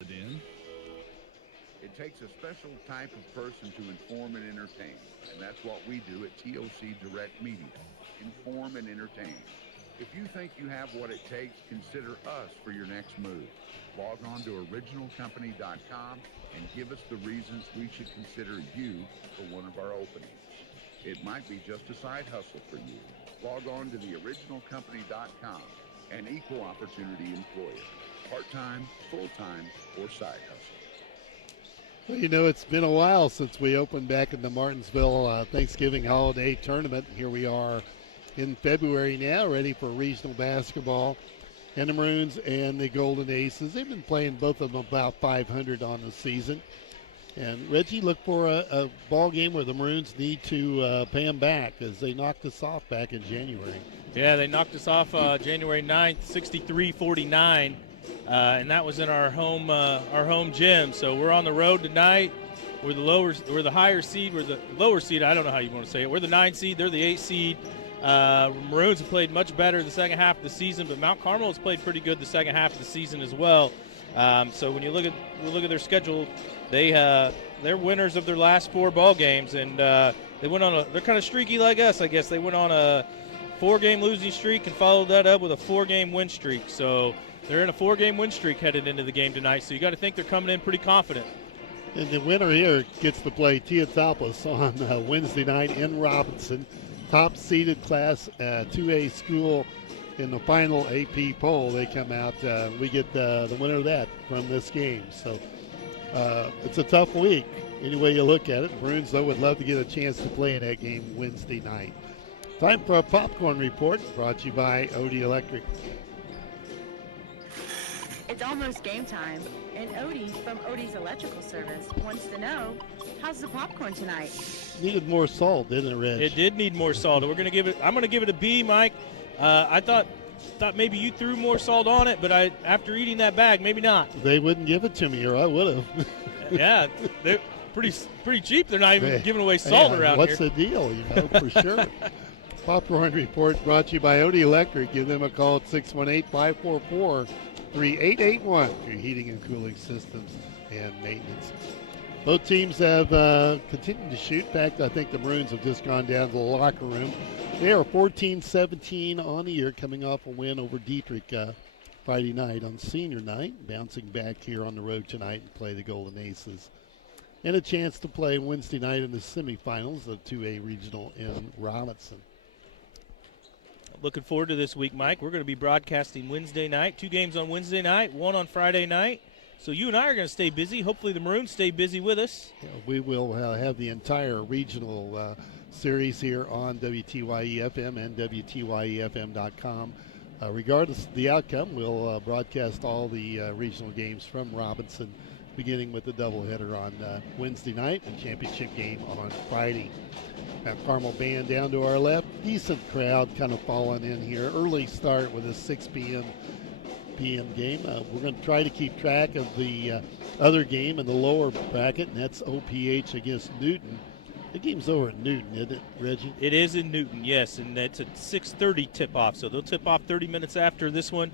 It takes a special type of person to inform and entertain, and that's what we do at TOC Direct Media. Inform and entertain. If you think you have what it takes, consider us for your next move. Log on to originalcompany.com and give us the reasons we should consider you for one of our openings. It might be just a side hustle for you. Log on to theoriginalcompany.com, an equal opportunity employer. Part-time, full-time, or side hustle. Well, you know, it's been a while since we opened back in the Martinsville Thanksgiving holiday tournament. Here we are in February now, ready for regional basketball. And the Maroons and the Golden Aces, they've been playing both of them about 500 on the season. And Reggie, look for a ball game where the Maroons need to pay them back, as they knocked us off back in January. Yeah, they knocked us off January 9th, 63-49, and that was in our home gym. So we're on the road tonight. We're the higher seed. We're the lower seed. I don't know how you want to say it. We're the 9 seed. They're the 8 seed. Maroons have played much better the second half of the season, but Mount Carmel has played pretty good the second half of the season as well. So when you look at their schedule, they're winners of their last 4 ball games, and they went on they're kind of streaky like us, I guess. They went on a 4-game losing streak and followed that up with a 4-game win streak. So they're in a 4-game win streak headed into the game tonight. So you got to think they're coming in pretty confident. And the winner here gets to play Teotopos on Wednesday night in Robinson. Top-seeded Class 2A school in the final AP poll. They come out. We get the winner of that from this game. So it's a tough week, any way you look at it. Maroons, though, would love to get a chance to play in that game Wednesday night. Time for a popcorn report, brought to you by Odie Electric. It's almost game time, and Odie from Odie's Electrical Service wants to know, how's the popcorn tonight? Needed more salt, didn't it, Reg? It did need more salt. I'm going to give it a B, Mike. I thought maybe you threw more salt on it, but after eating that bag, maybe not. They wouldn't give it to me, or I would have. Yeah, they're pretty cheap. They're not even giving away salt around what's here. What's the deal, for sure. Popcorn report brought to you by Odie Electric. Give them a call at 618-544-3881 for your heating and cooling systems and maintenance. Both teams have continued to shoot. In fact, I think the Maroons have just gone down to the locker room. They are 14-17 on the year, coming off a win over Dietrich Friday night on senior night, bouncing back here on the road tonight and play the Golden Aces. And a chance to play Wednesday night in the semifinals of 2A Regional in Robinson. Looking forward to this week, Mike. We're going to be broadcasting Wednesday night, 2 games on Wednesday night, 1 on Friday night. So you and I are going to stay busy. Hopefully the Maroons stay busy with us. Yeah, we will have the entire regional series here on WTYE FM and WTYEFM.com. Regardless of the outcome, we'll broadcast all the regional games from Robinson, beginning with the doubleheader on Wednesday night and championship game on Friday. Now, Carmel band down to our left. Decent crowd kind of falling in here. Early start with a 6 p.m. game. We're going to try to keep track of the other game in the lower bracket, and that's OPH against Newton. The game's over at Newton, isn't it, Reggie? It is in Newton, yes, and it's a 6:30 tip-off, so they'll tip off 30 minutes after this one.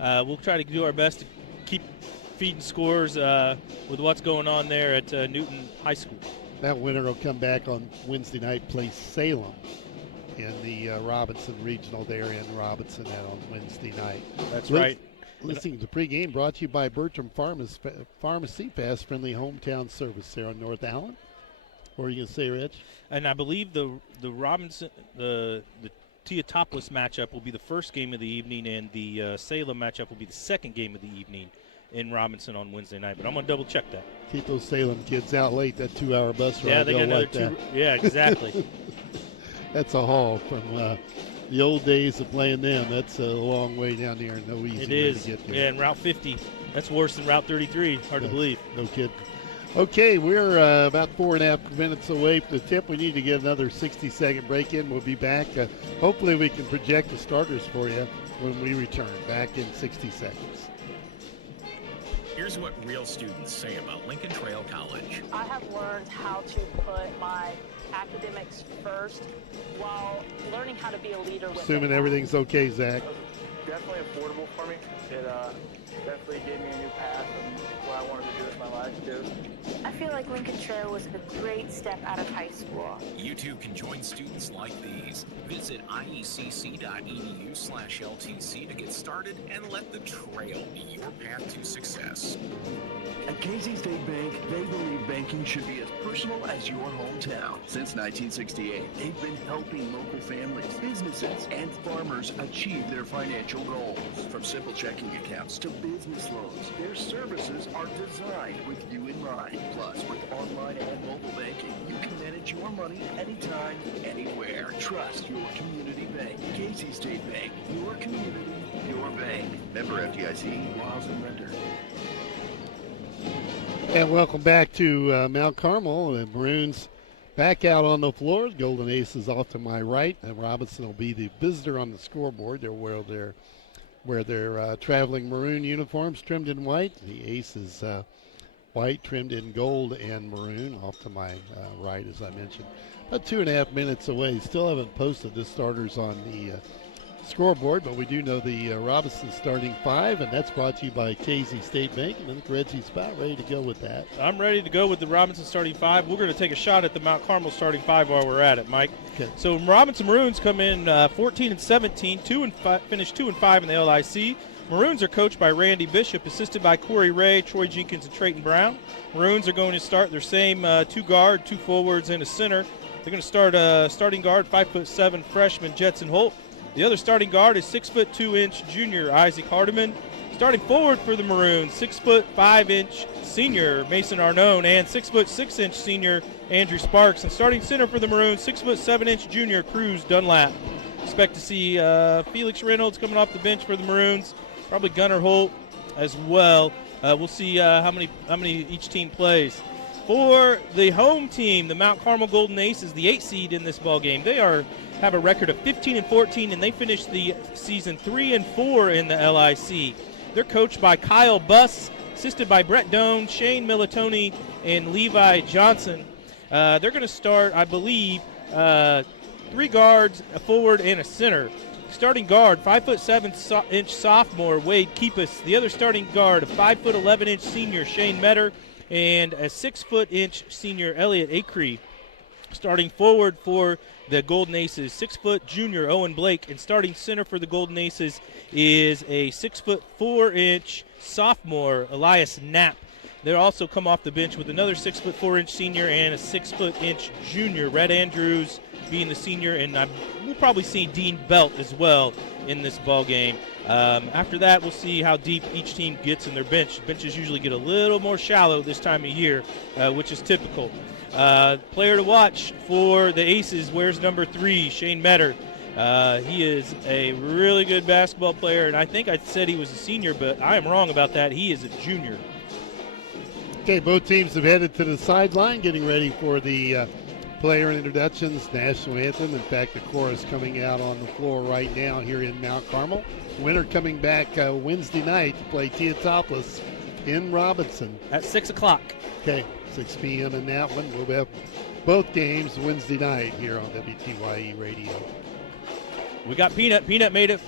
We'll try to do our best to keep feeding scores with what's going on there at Newton High School. That winner will come back on Wednesday night, play Salem in the Robinson Regional there in Robinson on Wednesday night. That's right. Listening to pregame brought to you by Bertram Pharmacy, fast, friendly hometown service there on North Allen. What are you going to say, Rich? And I believe the Robinson, the Teotopos matchup will be the first game of the evening, and the Salem matchup will be the second game of the evening in Robinson on Wednesday night. But I'm going to double check that. Keep those Salem kids out late, that 2-hour bus ride. Yeah, they got another like 2. Yeah, exactly. That's a haul from the old days of playing them. That's a long way down there and no easy way to get there. Yeah, and Route 50, that's worse than Route 33. Hard to believe. No kidding. Okay, we're about 4.5 minutes away from the tip. We need to get another 60-second break in. We'll be back. Hopefully we can project the starters for you when we return. Back in 60 seconds. Here's what real students say about Lincoln Trail College. I have learned how to put my academics first while learning how to be a leader with Assuming everything's okay, Zach. Definitely affordable for me. It definitely gave me a new path and what I instructor. I feel like Lincoln Trail was a great step out of high school. You too can join students like these. Visit iecc.edu/LTC to get started and let the trail be your path to success. At Casey State Bank, they believe banking should be as personal as your hometown. Since 1968, they've been helping local families, businesses, and farmers achieve their financial goals. From simple checking accounts to business loans, their services are designed with you in mind. Plus, with online and mobile banking, you can manage your money anytime, anywhere. Trust your community bank. Casey State Bank, your community, your bank. Member FDIC, laws and lender. And welcome back to Mount Carmel. The Maroons back out on the floor. Golden Aces off to my right, and Robinson will be the visitor on the scoreboard. They'll wear their traveling maroon uniforms trimmed in white. The Aces white trimmed in gold and maroon off to my right, as I mentioned. About 2.5 minutes away. Still haven't posted the starters on the scoreboard, but we do know the Robinson starting five, and that's brought to you by Casey State Bank. And I think Reggie's about ready to go with that. I'm ready to go with the Robinson starting five. We're going to take a shot at the Mount Carmel starting five while we're at it, Mike. Okay. So Robinson Maroons come in 14-17, finished 2-5 in the LIC. Maroons are coached by Randy Bishop, assisted by Corey Ray, Troy Jenkins, and Trayton Brown. Maroons are going to start their same two guard, two forwards, and a center. They're going to start starting guard, 5'7" freshman Jetson Holt. The other starting guard is 6'2" junior Isaac Hardiman. Starting forward for the Maroons, 6'5" senior Mason Arnone and 6'6" senior Andrew Sparks. And starting center for the Maroons, 6'7" junior Cruz Dunlap. Expect to see Felix Reynolds coming off the bench for the Maroons. Probably Gunnar Holt as well. We'll see how many each team plays. For the home team, the Mount Carmel Golden Aces, the 8 seed in this ball game, they have a record of 15-14, and they finished the season 3-4 in the LIC. They're coached by Kyle Buss, assisted by Brett Doan, Shane Militoni, and Levi Johnson. They're going to start, I believe, 3 guards, a forward, and a center. Starting guard, 5'7" sophomore Wade Keepus. The other starting guard, a 5'11" senior Shane Metter, and a 6' senior Elliot Acree. Starting forward for the Golden Aces, 6' junior Owen Blake, and starting center for the Golden Aces is a 6'4" sophomore Elias Knapp. They'll also come off the bench with another 6'4" senior and a 6' junior Red Andrews being the senior, and we'll probably see Dean Belt as well in this ball game. After that, we'll see how deep each team gets in their bench. Benches usually get a little more shallow this time of year, which is typical. Player to watch for the Aces wears number 3, Shane Metter. He is a really good basketball player, and I think I said he was a senior, but I am wrong about that. He is a junior. Okay, both teams have headed to the sideline, getting ready for the player introductions, national anthem. In fact, the chorus coming out on the floor right now here in Mount Carmel. Winner coming back Wednesday night to play Teotopolis in Robinson. At 6 o'clock. Okay, 6 p.m. in that one. We'll have both games Wednesday night here on WTYE Radio. We got Peanut. Peanut made it.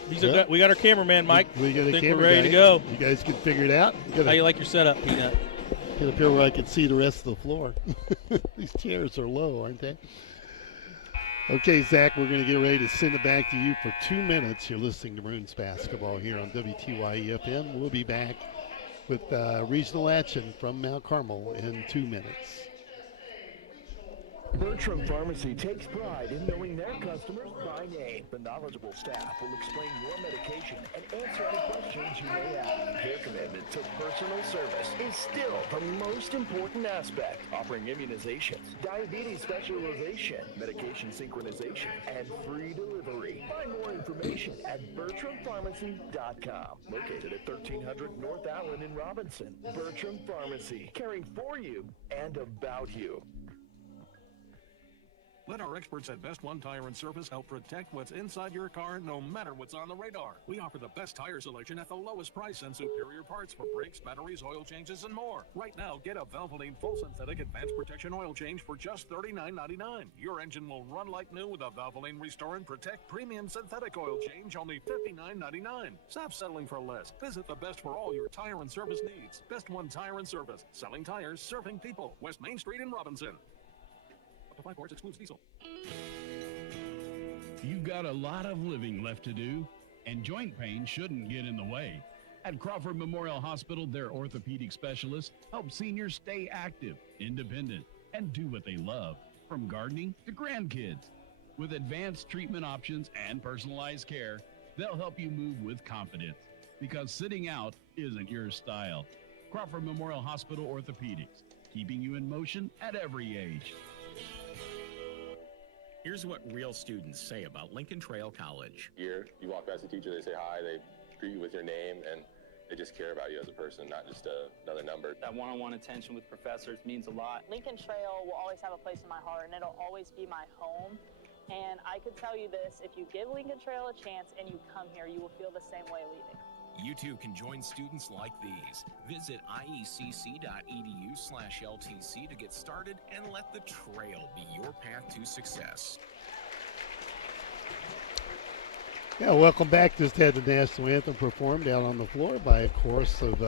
We got our cameraman, Mike. We got a camera we're ready guy. to go. You guys can figure it out. How you like your setup, Peanut? Get up here where I can see the rest of the floor. These chairs are low, aren't they? Okay, Zach, we're going to get ready to send it back to you for 2 minutes. You're listening to Maroons basketball here on WTYE FM. We'll be back with regional action from Mount Carmel in 2 minutes. Bertram Pharmacy takes pride in knowing their customers by name. The knowledgeable staff will explain your medication and answer any questions you may have. Their commitment to personal service is still the most important aspect, offering immunizations, diabetes specialization, medication synchronization, and free delivery. Find more information at BertramPharmacy.com. Located at 1300 North Allen in Robinson. Bertram Pharmacy, caring for you and about you. Let our experts at Best One Tire and Service help protect what's inside your car no matter what's on the radar. We offer the best tire selection at the lowest price and superior parts for brakes, batteries, oil changes, and more. Right now, get a Valvoline Full Synthetic Advanced Protection Oil Change for just $39.99. Your engine will run like new with a Valvoline Restore and Protect Premium Synthetic Oil Change, only $59.99. Stop settling for less. Visit the best for all your tire and service needs. Best One Tire and Service. Selling tires, serving people. West Main Street in Robinson. Up to 5 quarts excludes diesel. You've got a lot of living left to do, and joint pain shouldn't get in the way. At Crawford Memorial Hospital, their orthopedic specialists help seniors stay active, independent, and do what they love, from gardening to grandkids. With advanced treatment options and personalized care, they'll help you move with confidence, because sitting out isn't your style. Crawford Memorial Hospital Orthopedics, keeping you in motion at every age. Here's what real students say about Lincoln Trail College. Here, you walk past a teacher, they say hi, they greet you with your name, and they just care about you as a person, not just another number. That one-on-one attention with professors means a lot. Lincoln Trail will always have a place in my heart, and it'll always be my home. And I can tell you this, if you give Lincoln Trail a chance and you come here, you will feel the same way leaving. You too can join students like these. Visit iecc.edu/LTC to get started and let the trail be your path to success. Yeah, welcome back. Just had the national anthem performed out on the floor by a chorus of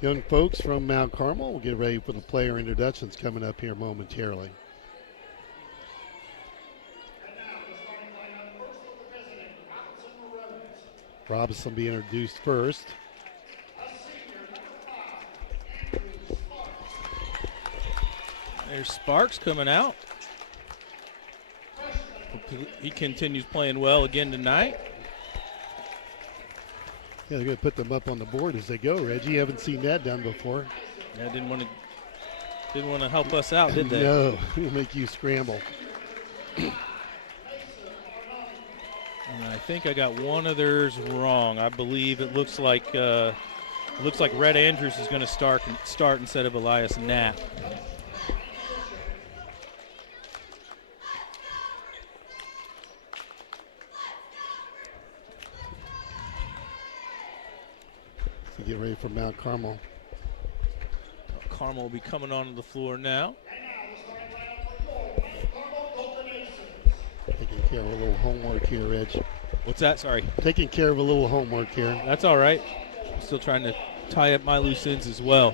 young folks from Mount Carmel. We'll get ready for the player introductions coming up here momentarily. Robinson will be introduced first. There's Sparks coming out. He continues playing well again tonight. Yeah, they're going to put them up on the board as they go, Reggie. You haven't seen that done before. Yeah, didn't want to help us out, did they? No, it'll make you scramble. And I think I got one of theirs wrong. I believe it looks like Red Andrews is going to start instead of Elias Knapp. So get ready for Mount Carmel. Carmel will be coming onto the floor now. Taking care of a little homework here, Reg. What's that? Sorry. Taking care of a little homework here. That's all right. I'm still trying to tie up my loose ends as well.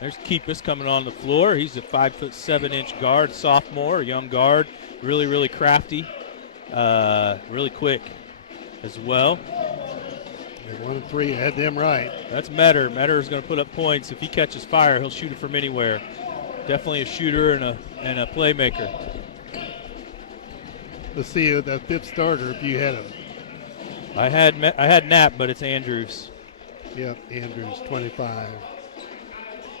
There's Keepus coming on the floor. He's a 5'7" guard, sophomore, young guard. Really, really crafty. Really quick as well. 1 and 3, had them right. That's Metter. Metter is going to put up points. If he catches fire, he'll shoot it from anywhere. Definitely a shooter and a playmaker. Let's see that fifth starter if you had him. I had Knapp, but it's Andrews. Yep, Andrews, 25.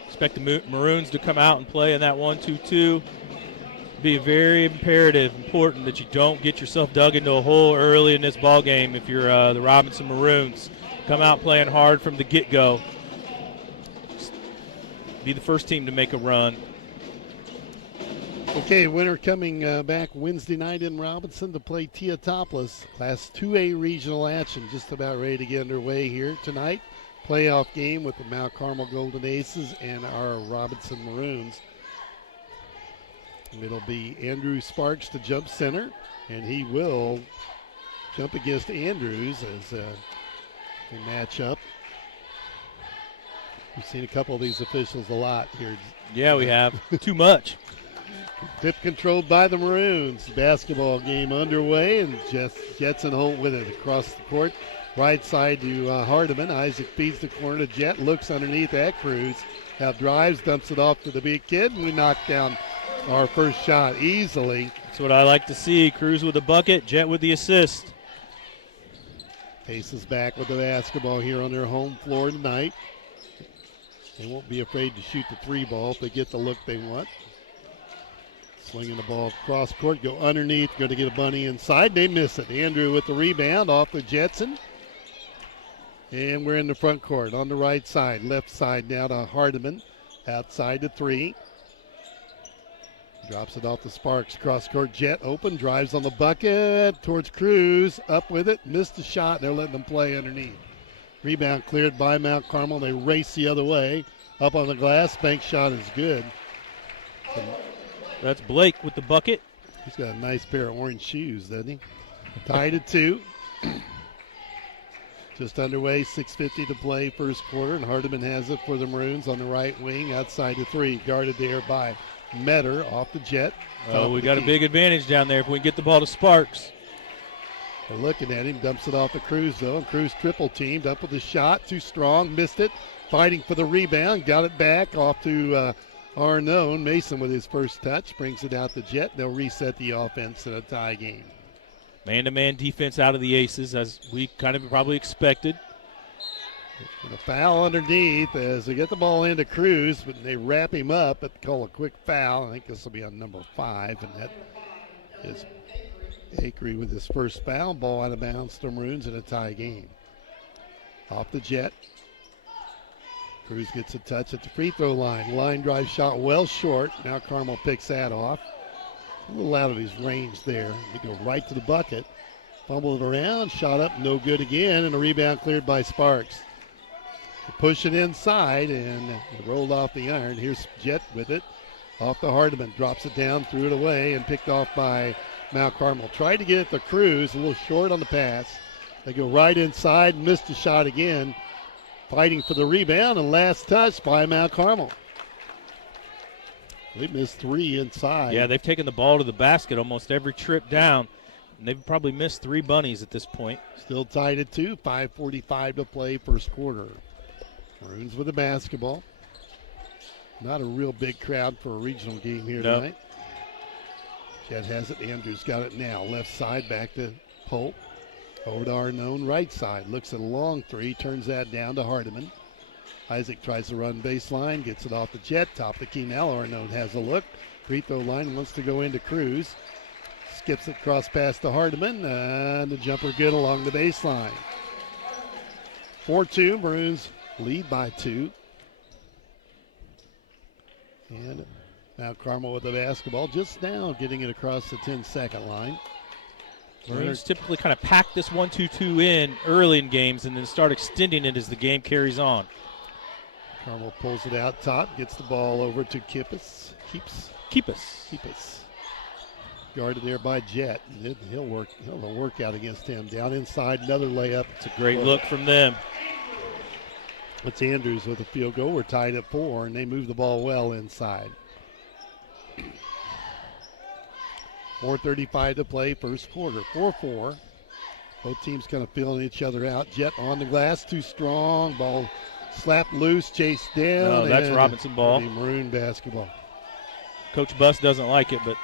Expect the Maroons to come out and play in that 1-2-2. Be very important that you don't get yourself dug into a hole early in this ball game if you're the Robinson Maroons. Come out playing hard from the get-go. Be the first team to make a run. Okay, winner coming back Wednesday night in Robinson to play Teotopolis. Class 2A regional action just about ready to get underway here tonight. Playoff game with the Mount Carmel Golden Aces and our Robinson Maroons. It'll be Andrew Sparks to jump center, and he will jump against Andrews as they match up. We've seen a couple of these officials a lot here. Yeah, we have. Too much. Tip controlled by the Maroons. Basketball game underway, and Jetson home with it across the court. Right side to Hardiman. Isaac feeds the corner to Jet, looks underneath at Cruz. Now drives, dumps it off to the big kid, and we knock down our first shot easily. That's what I like to see. Cruz with the bucket, Jet with the assist. Paces back with the basketball here on their home floor tonight. They won't be afraid to shoot the three ball if they get the look they want. Slinging the ball cross court, go underneath, going to get a bunny inside. They miss it. Andrew with the rebound off the Jetson. And we're in the front court on the right side. Left side now to Hardiman. Outside to three. Drops it off the Sparks. Cross-court jet open. Drives on the bucket towards Cruz. Up with it. Missed the shot. They're letting them play underneath. Rebound cleared by Mount Carmel. They race the other way. Up on the glass. Bank shot is good. That's Blake with the bucket. He's got a nice pair of orange shoes, doesn't he? Tied at 2. Just underway, 6:50 to play first quarter, and Hardiman has it for the Maroons on the right wing, outside the 3. Guarded there by Metter off the jet. Oh, we got a big advantage down there if we can get the ball to Sparks. They're looking at him, dumps it off to Cruz, though, and Cruz triple teamed, up with the shot, too strong, missed it, fighting for the rebound, got it back off to Arnone. Mason with his first touch, brings it out the jet. They'll reset the offense in a tie game. Man-to-man defense out of the Aces, as we kind of probably expected. And a foul underneath as they get the ball into Cruz, but they wrap him up, but call a quick foul. I think this will be on number 5, and that is Akery with his first foul. Ball out of bounds to Maroons in a tie game. Off the jet. Cruz gets a touch at the free throw line. Line drive shot well short. Now Carmel picks that off. A little out of his range there. They go right to the bucket. Fumbled it around, shot up, no good again, and a rebound cleared by Sparks. They push it inside, and it rolled off the iron. Here's Jet with it. Off the Hardiman, drops it down, threw it away, and picked off by Mount Carmel. Tried to get it to Cruz, a little short on the pass. They go right inside, missed the shot again. Fighting for the rebound, and last touch by Mount Carmel. They missed 3 inside. Yeah, they've taken the ball to the basket almost every trip down, and they've probably missed 3 bunnies at this point. Still tied at 2, 5:45 to play first quarter. Maroons with the basketball. Not a real big crowd for a regional game here tonight. Chet has it. Andrews got it now. Left side, back to Polk. Over to Arnone, right side. Looks at a long 3, turns that down to Hardiman. Isaac tries to run baseline, gets it off the jet, top of the key now. Arnone has a look. Free throw line wants to go into Cruz. Skips it cross pass to Hardiman, and the jumper good along the baseline. 4-2, Maroons lead by 2. And now Carmel with the basketball just now, getting it across the 10-second line. Maroons typically kind of pack this 1-2-2 in early in games and then start extending it as the game carries on. Carmel pulls it out top, gets the ball over to Keepus. Guarded there by Jet. He'll work out against him. Down inside, another layup. It's a great look from them. It's Andrews with a field goal. We're tied at 4, and they move the ball well inside. 4:35 to play, first quarter. 4-4. Both teams kind of feeling each other out. Jet on the glass, too strong. Ball slapped loose, chased down. No, that's Robinson ball. Maroon basketball. Coach Buss doesn't like it, but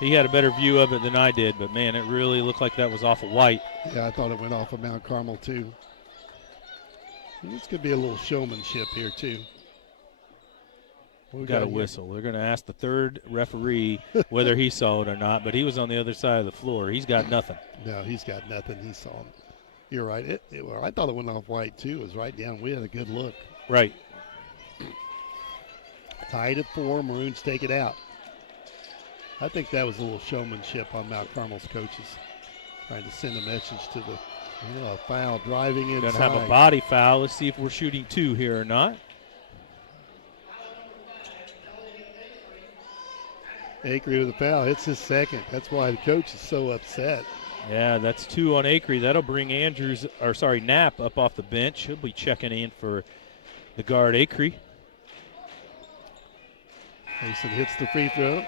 he had a better view of it than I did. But, man, it really looked like that was off of White. Yeah, I thought it went off of Mount Carmel, too. This could be a little showmanship here, too. We got a whistle. They're going to ask the third referee whether he saw it or not, but he was on the other side of the floor. He's got nothing. No, he's got nothing. He saw him. You're right. I thought it went off White, too. It was right down. We had a good look. Right. Tied at 4. Maroons take it out. I think that was a little showmanship on Mount Carmel's coaches, trying to send a message to the foul driving inside. Going to have a body foul. Let's see if we're shooting 2 here or not. Akery with a foul. It's his second. That's why the coach is so upset. Yeah, that's 2 on Akery. That'll bring Knapp up off the bench. He'll be checking in for the guard, Akery. Mason hits the free throw.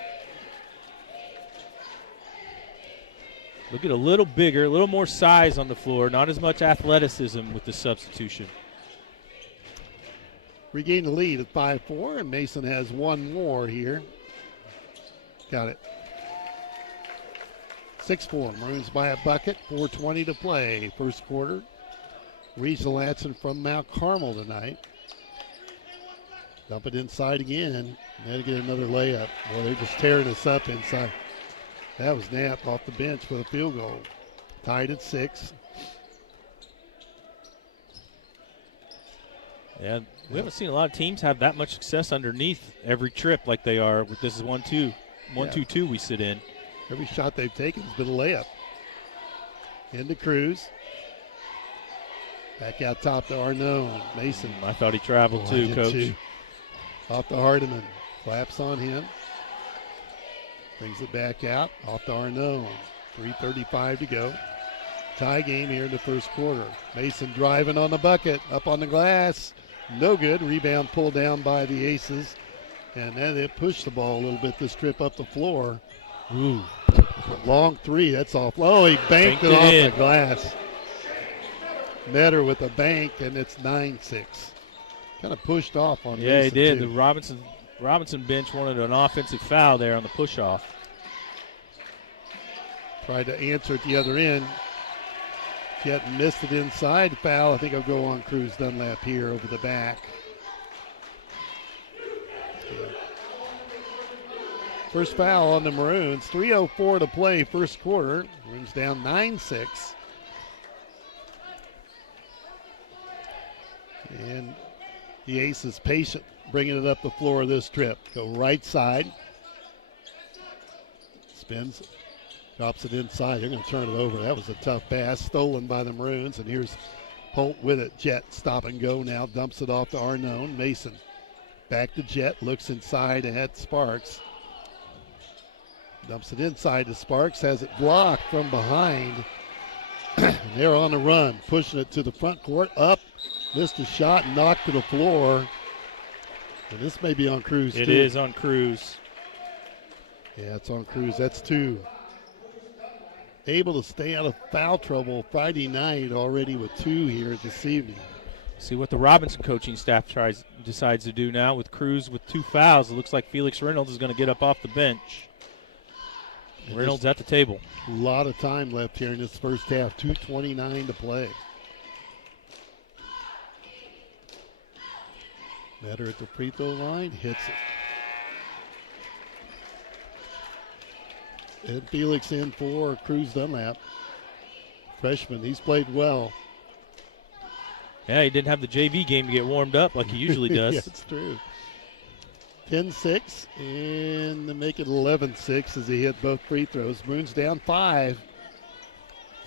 Look at a little bigger, a little more size on the floor. Not as much athleticism with the substitution. Regain the lead at 5-4, and Mason has one more here. Got it. 6-4. Maroons by a bucket. 4:20 to play. First quarter. Regional action from Mount Carmel tonight. Dump it inside again. Got to get another layup. Well, they're just tearing us up inside. That was Knapp off the bench with a field goal. Tied at 6. Yeah, we haven't seen a lot of teams have that much success underneath every trip like they are with this is 1-2. 1-2-2 we sit in. Every shot they've taken has been a layup. Into Cruz. Back out top to Arnone. Mason. I thought he traveled too, Coach. Too. Off to Hardiman. Flaps on him. Brings it back out. Off to Arnone. 3:35 to go. Tie game here in the first quarter. Mason driving on the bucket. Up on the glass. No good. Rebound pulled down by the Aces. And then it pushed the ball a little bit this trip up the floor. Ooh. Long three. That's off. Oh, he banked it off the glass. Met her with a bank, and it's 9-6. Kind of pushed off on Yeah, Mason, he did. too. The Robinson bench wanted an offensive foul there on the push-off. Tried to answer at the other end. Yet missed it inside. Foul. I think I'll go on Cruz Dunlap here over the back. Yeah. First foul on the Maroons. 3:04 to play first quarter. Maroons down 9-6. And the Ace is patient, bringing it up the floor this trip. Go right side. Spins. Drops it inside. They're going to turn it over. That was a tough pass. Stolen by the Maroons. And here's Holt with it. Jet stop and go now. Dumps it off to Arnone. Mason. Back to Jet. Looks inside at Sparks. Dumps it inside to Sparks. Has it blocked from behind. And they're on the run. Pushing it to the front court. Up. Missed a shot. Knocked to the floor. And this may be on Cruz, It too. is on Cruz. Yeah, it's on Cruz. That's 2. Able to stay out of foul trouble Friday night already with 2 here this evening. See what the Robinson coaching staff decides to do now with Cruz with 2 fouls. It looks like Felix Reynolds is going to get up off the bench. And Reynolds at the table. A lot of time left here in this first half. 2:29 to play. Better at the free throw line. Hits it. And Felix in for Cruz Dunlap. Freshman. He's played well. Yeah, he didn't have the JV game to get warmed up like he usually does. Yeah, it's true. 10-6 and to make it 11-6 as he hit both free throws. Maroons down 5.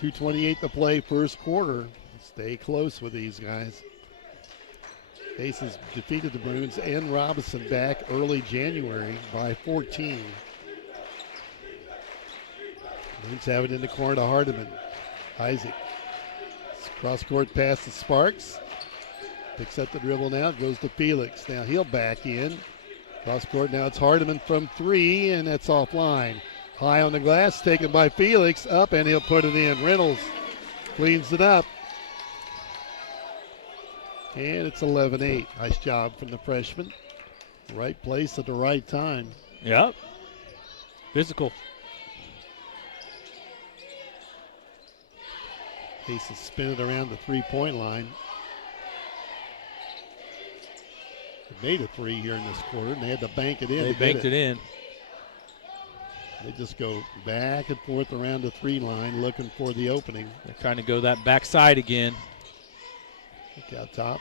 2:28 to play first quarter. Stay close with these guys. Aces defeated the Maroons and Robinson back early January by 14. Maroons have it in the corner to Hardiman. Isaac. Cross-court pass to Sparks. Picks up the dribble now. Goes to Felix. Now he'll back in. Cross-court now it's Hardiman from 3, and that's offline. High on the glass, taken by Felix. Up, and he'll put it in. Reynolds cleans it up. And it's 11-8. Nice job from the freshman. Right place at the right time. Yep. Physical. Aces spin it around the three-point line. They made a 3 here in this quarter, and they had to bank it in. They banked it in. They just go back and forth around the 3 line looking for the opening. They're trying to go that backside again. Look out top.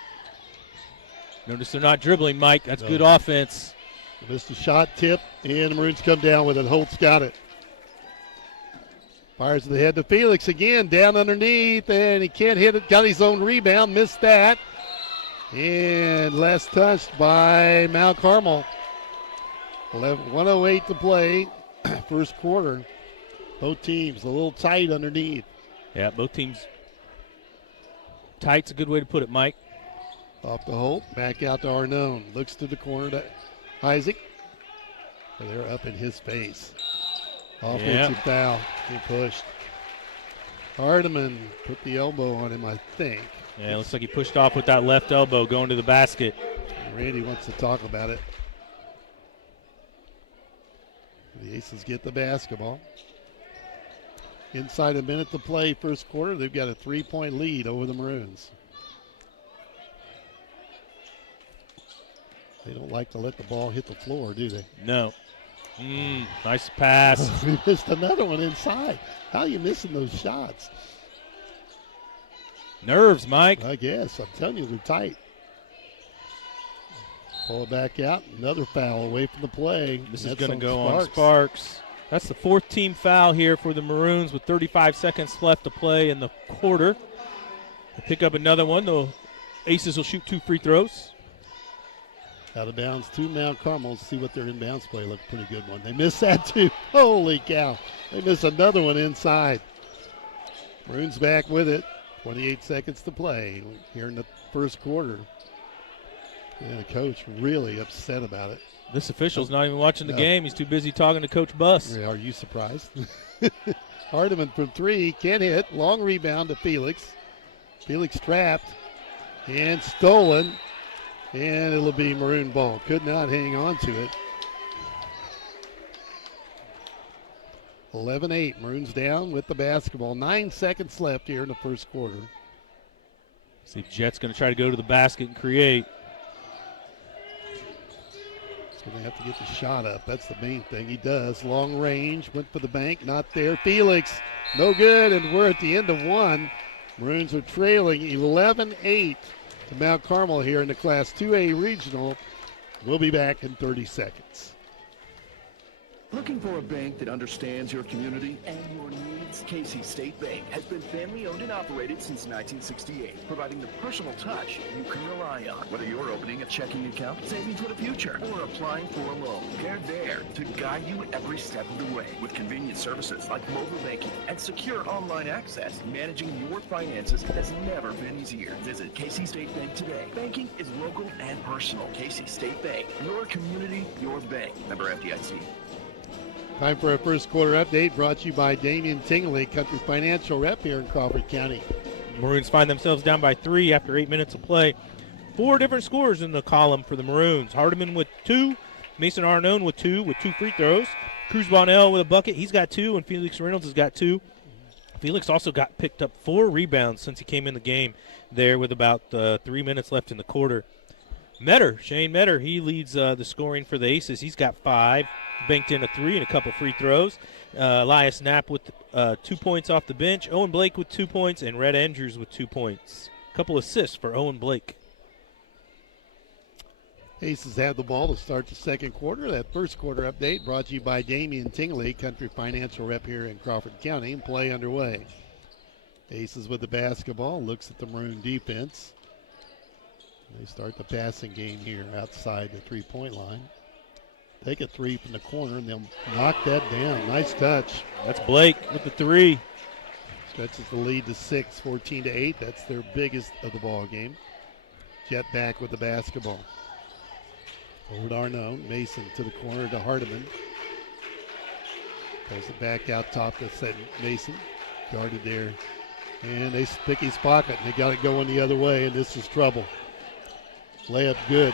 Notice they're not dribbling, Mike. That's No. good offense. Missed a shot, tip, and the Maroons come down with it. Holt's got it. Fires to the head to Felix again, down underneath, and he can't hit it. Got his own rebound, missed that. And last touched by Mount Carmel. 1:08 to play, first quarter. Both teams a little tight underneath. Yeah, both teams. Tight's a good way to put it, Mike. Off the Holt, back out to Arnone. Looks to the corner to Isaac. They're up in his face. Offensive foul. He pushed. Hardiman put the elbow on him, I think. Yeah, it looks like he pushed off with that left elbow going to the basket. Randy wants to talk about it. The Aces get the basketball. Inside a minute to play first quarter. They've got a 3-point lead over the Maroons. They don't like to let the ball hit the floor, do they? No. Nice pass. We missed another one inside. How are you missing those shots? Nerves, Mike. I guess. I'm telling you, they're tight. Pull it back out. Another foul away from the play. This is going to go on Sparks. That's the 4th team foul here for the Maroons with 35 seconds left to play in the quarter. They pick up another one. The Aces will shoot 2 free throws. Out of bounds to Mount Carmel. See what their inbounds play. Look, pretty good one. They missed that too. Holy cow. They missed another one inside. Maroons back with it. 28 seconds to play here in the first quarter. And the coach really upset about it. This official's not even watching the game. He's too busy talking to Coach Buss. Are you surprised? Hardiman from 3. Can't hit. Long rebound to Felix. Felix trapped and stolen. And it'll be Maroon ball. Could not hang on to it. 11-8. Maroons down with the basketball. 9 seconds left here in the first quarter. See if Jet's going to try to go to the basket and create. He's going to have to get the shot up. That's the main thing. He does. Long range. Went for the bank. Not there. Felix. No good. And we're at the end of 1. Maroons are trailing 11-8 to Mount Carmel here in the Class 2A Regional. We'll be back in 30 seconds. Looking for a bank that understands your community and your needs? Casey State Bank has been family owned and operated since 1968, providing the personal touch you can rely on. Whether you're opening a checking account, saving for the future, or applying for a loan, they're there to guide you every step of the way. With convenient services like mobile banking and secure online access, managing your finances has never been easier. Visit Casey State Bank today. Banking is local and personal. Casey State Bank, your community, your bank. Member FDIC. Time for our first quarter update, brought to you by Damian Tingley, Country Financial Rep here in Crawford County. Maroons find themselves down by 3 after 8 minutes of play. 4 different scores in the column for the Maroons. Hardiman with 2, Mason Arnone with 2 free throws. Cruz Bonnell with a bucket. He's got 2, and Felix Reynolds has got 2. Felix also got picked up 4 rebounds since he came in the game there with about 3 minutes left in the quarter. Shane Metter, he leads the scoring for the Aces. He's got 5, banked in a 3 and a couple free throws. Elias Knapp with 2 points off the bench. Owen Blake with 2 points, and Red Andrews with 2 points. A couple assists for Owen Blake. Aces have the ball to start the second quarter. That first quarter update brought to you by Damian Tingley, Country Financial Rep here in Crawford County, and play underway. Aces with the basketball, looks at the Maroon defense. They start the passing game here outside the three-point line. Take a 3 from the corner, and they'll knock that down. Nice touch. That's Blake with the 3. Stretches the lead to 6, 14-8. That's their biggest of the ball game. Jet back with the basketball. Over to Arnone. Mason to the corner to Hardiman. Pulls it back out top to Mason. Guarded there. And they pick his pocket, and they got it going the other way, and this is trouble. Layup good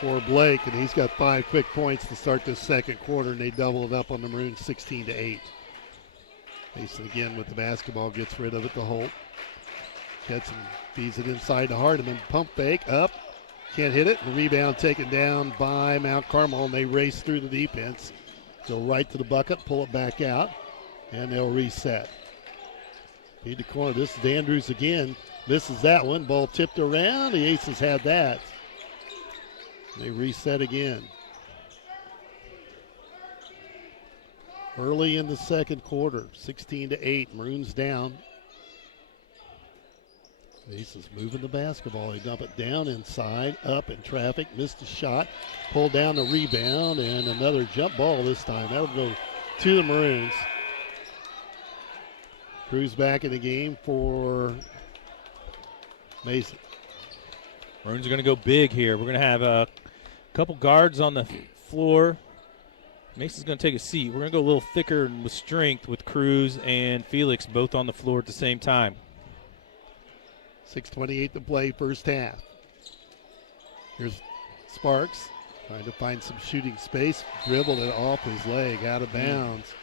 for Blake, and he's got 5 quick points to start this second quarter, and they double it up on the Maroons 16-8. Mason again with the basketball, gets rid of it to Holt. Gets him, feeds it inside to Hardiman. Pump fake, up, can't hit it. The rebound taken down by Mount Carmel, and they race through the defense. Go right to the bucket, pull it back out, and they'll reset. Feed the corner, this is Andrews again. Misses that one. Ball tipped around. The Aces had that. They reset again. Early in the second quarter, 16-8. Maroons down. The Aces moving the basketball. They dump it down inside, up in traffic. Missed a shot. Pulled down the rebound, and another jump ball this time. That'll go to the Maroons. Cruz back in the game for Mason. Maroons are going to go big here. We're going to have a couple guards on the floor. Mason's going to take a seat. We're going to go a little thicker with strength with Cruz and Felix both on the floor at the same time. 6:28 to play, first half. Here's Sparks trying to find some shooting space. Dribbled it off his leg, out of bounds.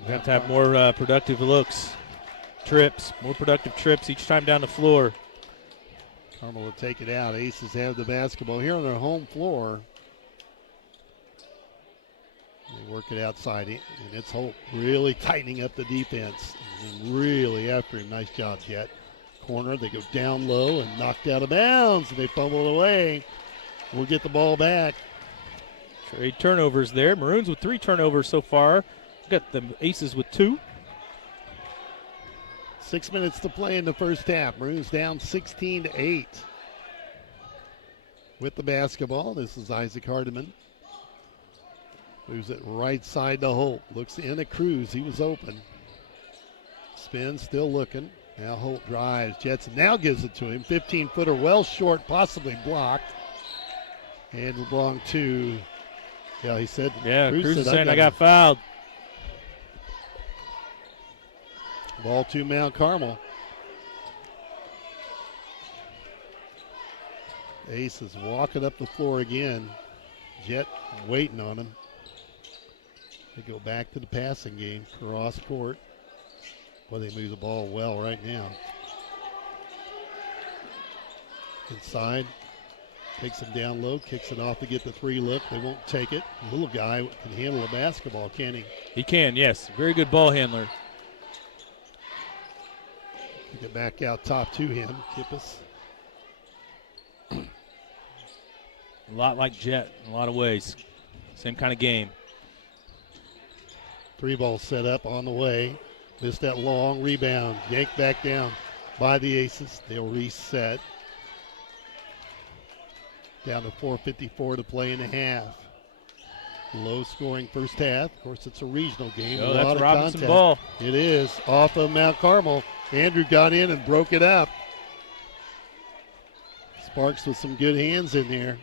We have to have more productive looks. More productive trips each time down the floor. Carmel will take it out. Aces have the basketball here on their home floor. They work it outside, and it's Holt really tightening up the defense. And really after him. Nice job, Jet. corner. They go down low and knocked out of bounds, and they fumble it away. We'll get the ball back. Trade turnovers there. Maroons with 3 turnovers so far. Got the Aces with 2. 6 minutes to play in the first half. Maroons down 16-8. With the basketball, this is Isaac Hardiman. Moves it right side to Holt. Looks in at Cruz. He was open. Spins, still looking. Now Holt drives. Jetson now gives it to him. 15-footer, well short, possibly blocked. And LeBlanc to, yeah, he said. Yeah, Cruz is saying I got fouled. Ball to Mount Carmel. Ace is walking up the floor again. Jet waiting on him. They go back to the passing game. Cross court. Boy, they move the ball well right now. Inside. Takes him down low. Kicks it off to get the 3 look. They won't take it. The little guy can handle a basketball, can't he? He can, yes. Very good ball handler. Kick it back out top to him. Kippis. A lot like Jet in a lot of ways. Same kind of game. 3 ball set up on the way. Missed that long rebound. Yanked back down by the Aces. They'll reset. Down to 4:54 to play in the half. Low scoring first half. Of course, it's a regional game. Oh, a that's lot of Robinson contact. ball. It is. Off of Mount Carmel. Andrew got in and broke it up. Sparks with some good hands in there.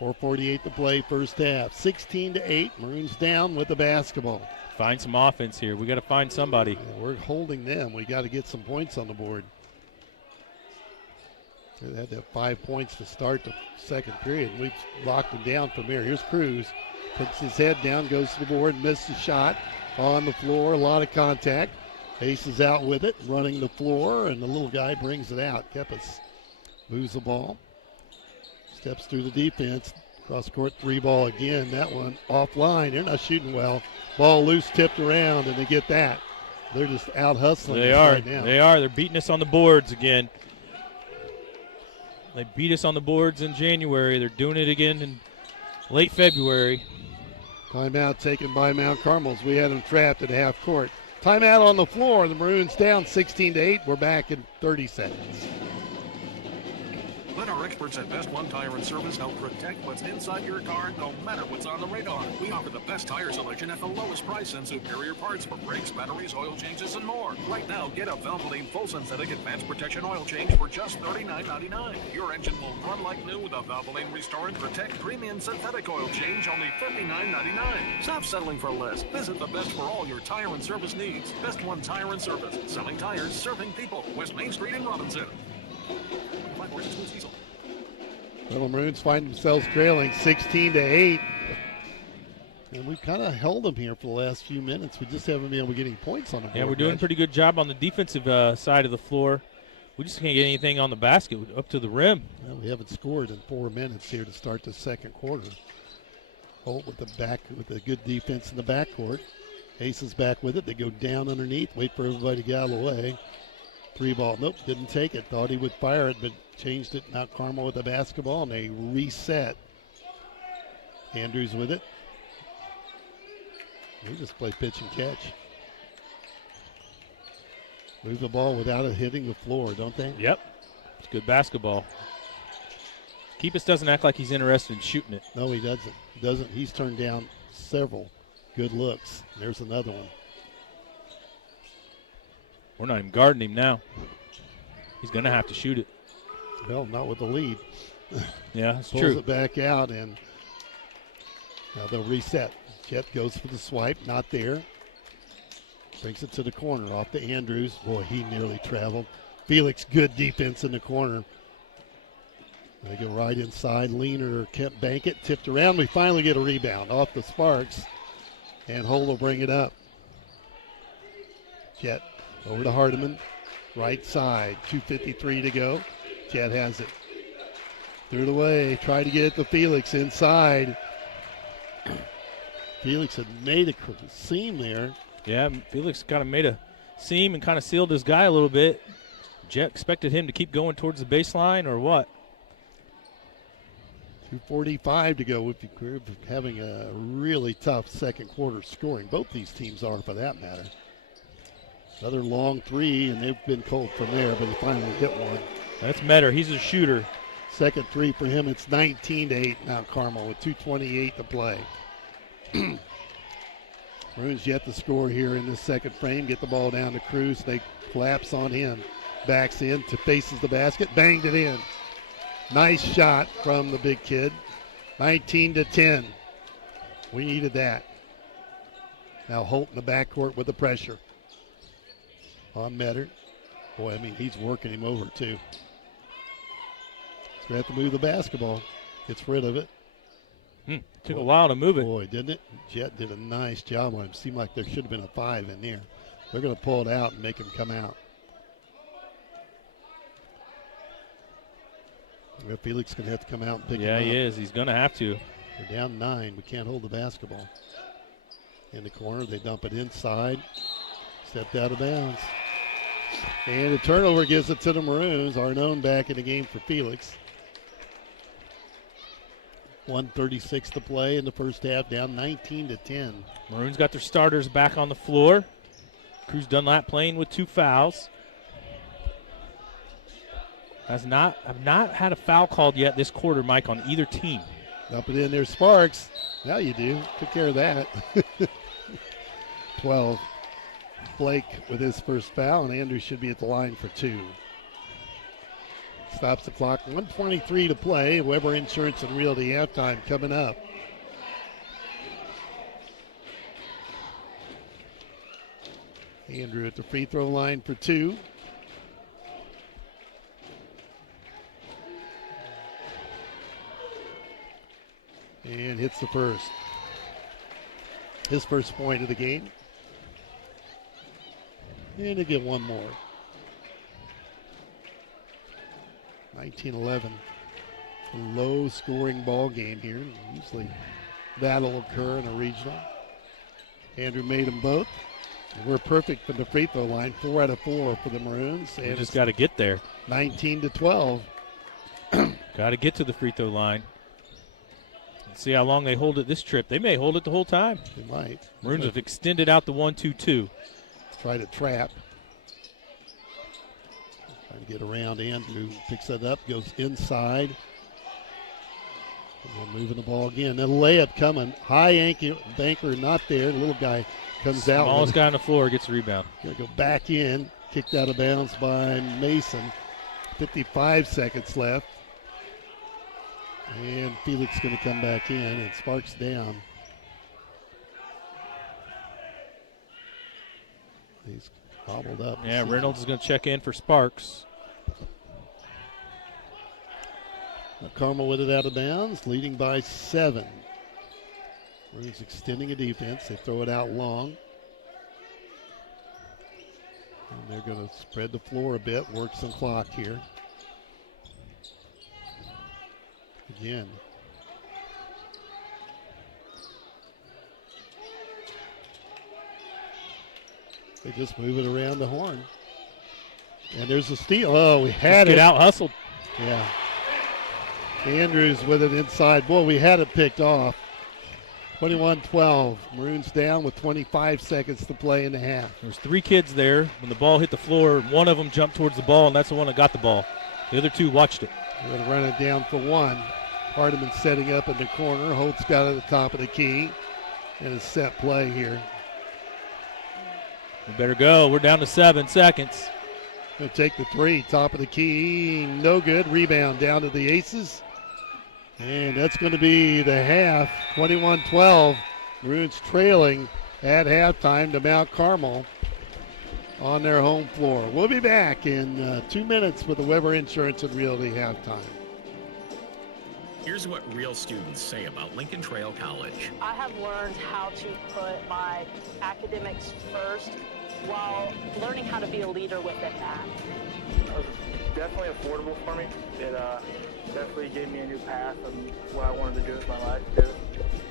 .448 to play first half. 16-8. Maroons down with the basketball. Find some offense here. We got to find somebody. Yeah, we're holding them. We got to get some points on the board. They had to have 5 points to start the second period. We've locked them down from here. Here's Cruz. Puts his head down, goes to the board, missed the shot on the floor. A lot of contact. Ace is out with it, running the floor, and the little guy brings it out. Kepis moves the ball. Steps through the defense. Cross court 3 ball again. That one offline. They're not shooting well. Ball loose, tipped around, and they get that. They're just out hustling. They are. Right now. They are. They're beating us on the boards again. They beat us on the boards in January. They're doing it again in late February. Timeout taken by Mount Carmel. We had them trapped at half court. Timeout on the floor. The Maroons down 16-8. We're back in 30 seconds. Let our experts at Best One Tire and Service help protect what's inside your car no matter what's on the radar. We offer the best tire selection at the lowest price and superior parts for brakes, batteries, oil changes, and more. Right now, get a Valvoline full synthetic advanced protection oil change for just $39.99. Your engine will run like new with a Valvoline Restore and Protect Premium Synthetic Oil Change, only $59.99. Stop settling for less. Visit the best for all your tire and service needs. Best One Tire and Service. Selling tires, serving people. West Main Street in Robinson. 5 horses, Twins Diesel. Little Maroons find themselves trailing 16-8. And we've kind of held them here for the last few minutes. We just haven't been able to get any points on them. Yeah, we're doing a pretty good job on the defensive side of the floor. We just can't get anything on the basket up to the rim. Well, we haven't scored in 4 minutes here to start the second quarter. Holt with the good defense in the backcourt. Ace is back with it. They go down underneath, wait for everybody to get out of the way. 3 ball, nope, didn't take it. Thought he would fire it, but changed it. Now Carmel with the basketball, and they reset. Andrews with it. They just play pitch and catch. Move the ball without it hitting the floor, don't they? Yep. It's good basketball. Keepus doesn't act like he's interested in shooting it. No, he doesn't. He's turned down several good looks. There's another one. We're not even guarding him now. He's going to have to shoot it. Well, not with the lead. Yeah, that's Pulls true. It back out, and now they'll reset. Jet goes for the swipe, not there. Brings it to the corner, off to Andrews. Boy, he nearly traveled. Felix, good defense in the corner. They go right inside. Leaner kept bank it, tipped around. We finally get a rebound off the Sparks, and Holt will bring it up. Jet over to Hardiman, right side, 2:53 to go. Jet has it. Threw it away, tried to get it to Felix inside. Felix had made a seam there. Yeah, Felix kind of made a seam and kind of sealed his guy a little bit. Jet expected him to keep going towards the baseline or what? 2:45 to go. We're having a really tough second quarter scoring. Both these teams are, for that matter. Another long three, and they've been cold from there, but he finally hit one. That's Metter. He's a shooter. Second three for him. It's 19-8 now, Carmel, with 2:28 to play. Maroons yet to score here in this second frame. Get the ball down to Cruz. They collapse on him. Backs in to faces the basket. Banged it in. Nice shot from the big kid. 19-10. We needed that. Now Holt in the backcourt with the pressure on Metter. Boy, I mean, he's working him over too. So we have to move the basketball. Gets rid of it. Took a while to move it. Boy, didn't it? Jet did a nice job on him. Seemed like there should have been a 5 in there. They're going to pull it out and make him come out. Well, Felix is going to have to come out and pick him up. Yeah, he is. He's going to have to. We're down 9. We can't hold the basketball. In the corner, they dump it inside. Stepped out of bounds. And a turnover gives it to the Maroons. Arnone back in the game for Felix. 1:36 to play in the first half, down 19-10. Maroons got their starters back on the floor. Cruz Dunlap playing with 2 fouls. I've not had a foul called yet this quarter, Mike, on either team. Dump it in there, Sparks. Now you do. Took care of that. 12. Blake with his first foul, and Andrews should be at the line for 2. Stops the clock. 1:23 to play. Weber Insurance and Realty halftime coming up. Andrew at the free throw line for 2. And hits the first. His first point of the game. And again, one more. 19-11. Low scoring ball game here. Usually that'll occur in a regional. Andrew made them both. We're perfect for the free throw line. 4 out of 4 for the Maroons. You just got to get there. 19-12. Got to get to the free throw line. Let's see how long they hold it this trip. They may hold it the whole time. They might. Maroons have extended out the 1-2-2. Try to trap. Trying to get around Andrew. Picks it up, goes inside. And then moving the ball again. Then layup coming. High anchor, banker not there. The little guy comes out. Smallest guy on the floor gets a rebound. Going to go back in. Kicked out of bounds by Mason. 55 seconds left. And Felix going to come back in, and Sparks down. He's hobbled up. Yeah, Reynolds is going to check in for Sparks. Now Carmel with it out of bounds, leading by 7. Maroons extending a defense. They throw it out long. And they're going to spread the floor a bit, work some clock here. Again. They just move it around the horn. And there's a steal. Oh, we had it. Get out hustled. Yeah. Andrews with it inside. Boy, we had it picked off. 21-12. Maroons down with 25 seconds to play in the half. There's 3 kids there. When the ball hit the floor, one of them jumped towards the ball, and that's the one that got the ball. The other 2 watched it. We're going to run it down for 1. Hardiman setting up in the corner. Holt's got it at the top of the key. And a set play here. We better go. We're down to 7 seconds. Going to take the 3. Top of the key. No good. Rebound down to the Aces. And that's going to be the half. 21-12. Maroons trailing at halftime to Mount Carmel on their home floor. We'll be back in 2 minutes with the Weber Insurance and Realty halftime. Here's what real students say about Lincoln Trail College. I have learned how to put my academics first while learning how to be a leader within that. It was definitely affordable for me. It definitely gave me a new path of what I wanted to do with my life too.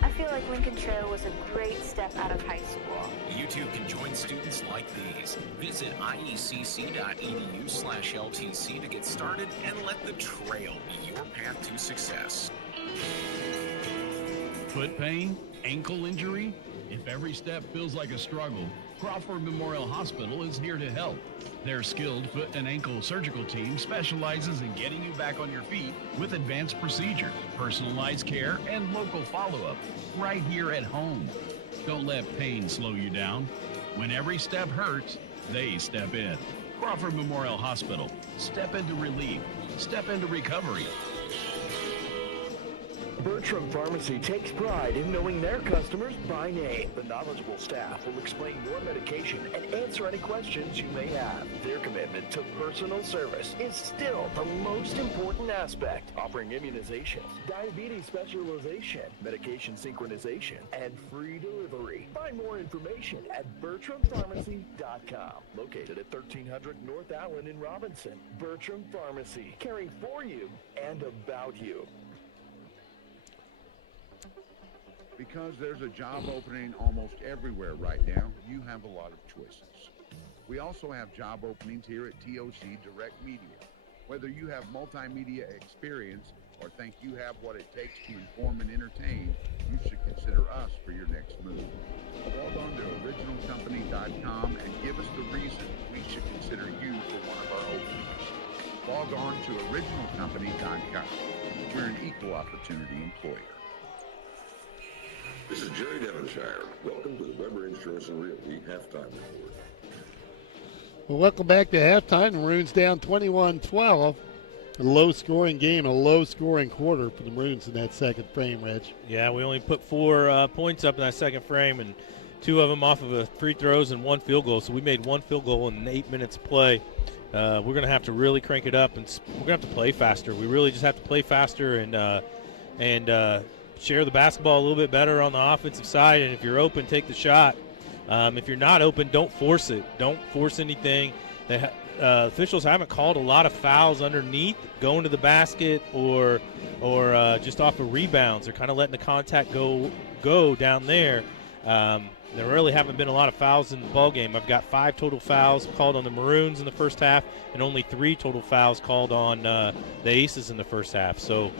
I feel like Lincoln Trail was a great step out of high school. You too can join students like these. Visit iecc.edu/LTC to get started and let the trail be your path to success. Foot pain? Ankle injury? If every step feels like a struggle, Crawford Memorial Hospital is here to help. Their skilled foot and ankle surgical team specializes in getting you back on your feet with advanced procedures, personalized care, and local follow-up right here at home. Don't let pain slow you down. When every step hurts, they step in. Crawford Memorial Hospital. Step into relief. Step into recovery. Bertram Pharmacy takes pride in knowing their customers by name. The knowledgeable staff will explain your medication and answer any questions you may have. Their commitment to personal service is still the most important aspect, offering immunizations, diabetes specialization, medication synchronization, and free delivery. Find more information at BertramPharmacy.com. Located at 1300 North Allen in Robinson. Bertram Pharmacy, caring for you and about you. Because there's a job opening almost everywhere right now, you have a lot of choices. We also have job openings here at TOC Direct Media. Whether you have multimedia experience or think you have what it takes to inform and entertain, you should consider us for your next move. Log on to originalcompany.com and give us the reason we should consider you for one of our openings. Log on to originalcompany.com. We're an equal opportunity employer. This is Jerry Devonshire. Welcome to the Weber Insurance and Realty Halftime Report. Well, welcome back to halftime. The Maroons down 21-12. A low-scoring game, a low-scoring quarter for the Maroons in that second frame, Reg. Yeah, we only put 4 points up in that second frame, and 2 of them off of free throws and 1 field goal. So we made 1 field goal in 8 minutes of play. We're going to have to really crank it up, and we're going to have to play faster. We really just have to play faster and share the basketball a little bit better on the offensive side, and if you're open, take the shot. If you're not open, don't force it. Don't force anything. Officials haven't called a lot of fouls underneath, going to the basket or just off of rebounds. They're kind of letting the contact go down there. There really haven't been a lot of fouls in the ball game. I've got 5 total fouls called on the Maroons in the first half, and only 3 total fouls called on the Aces in the first half. So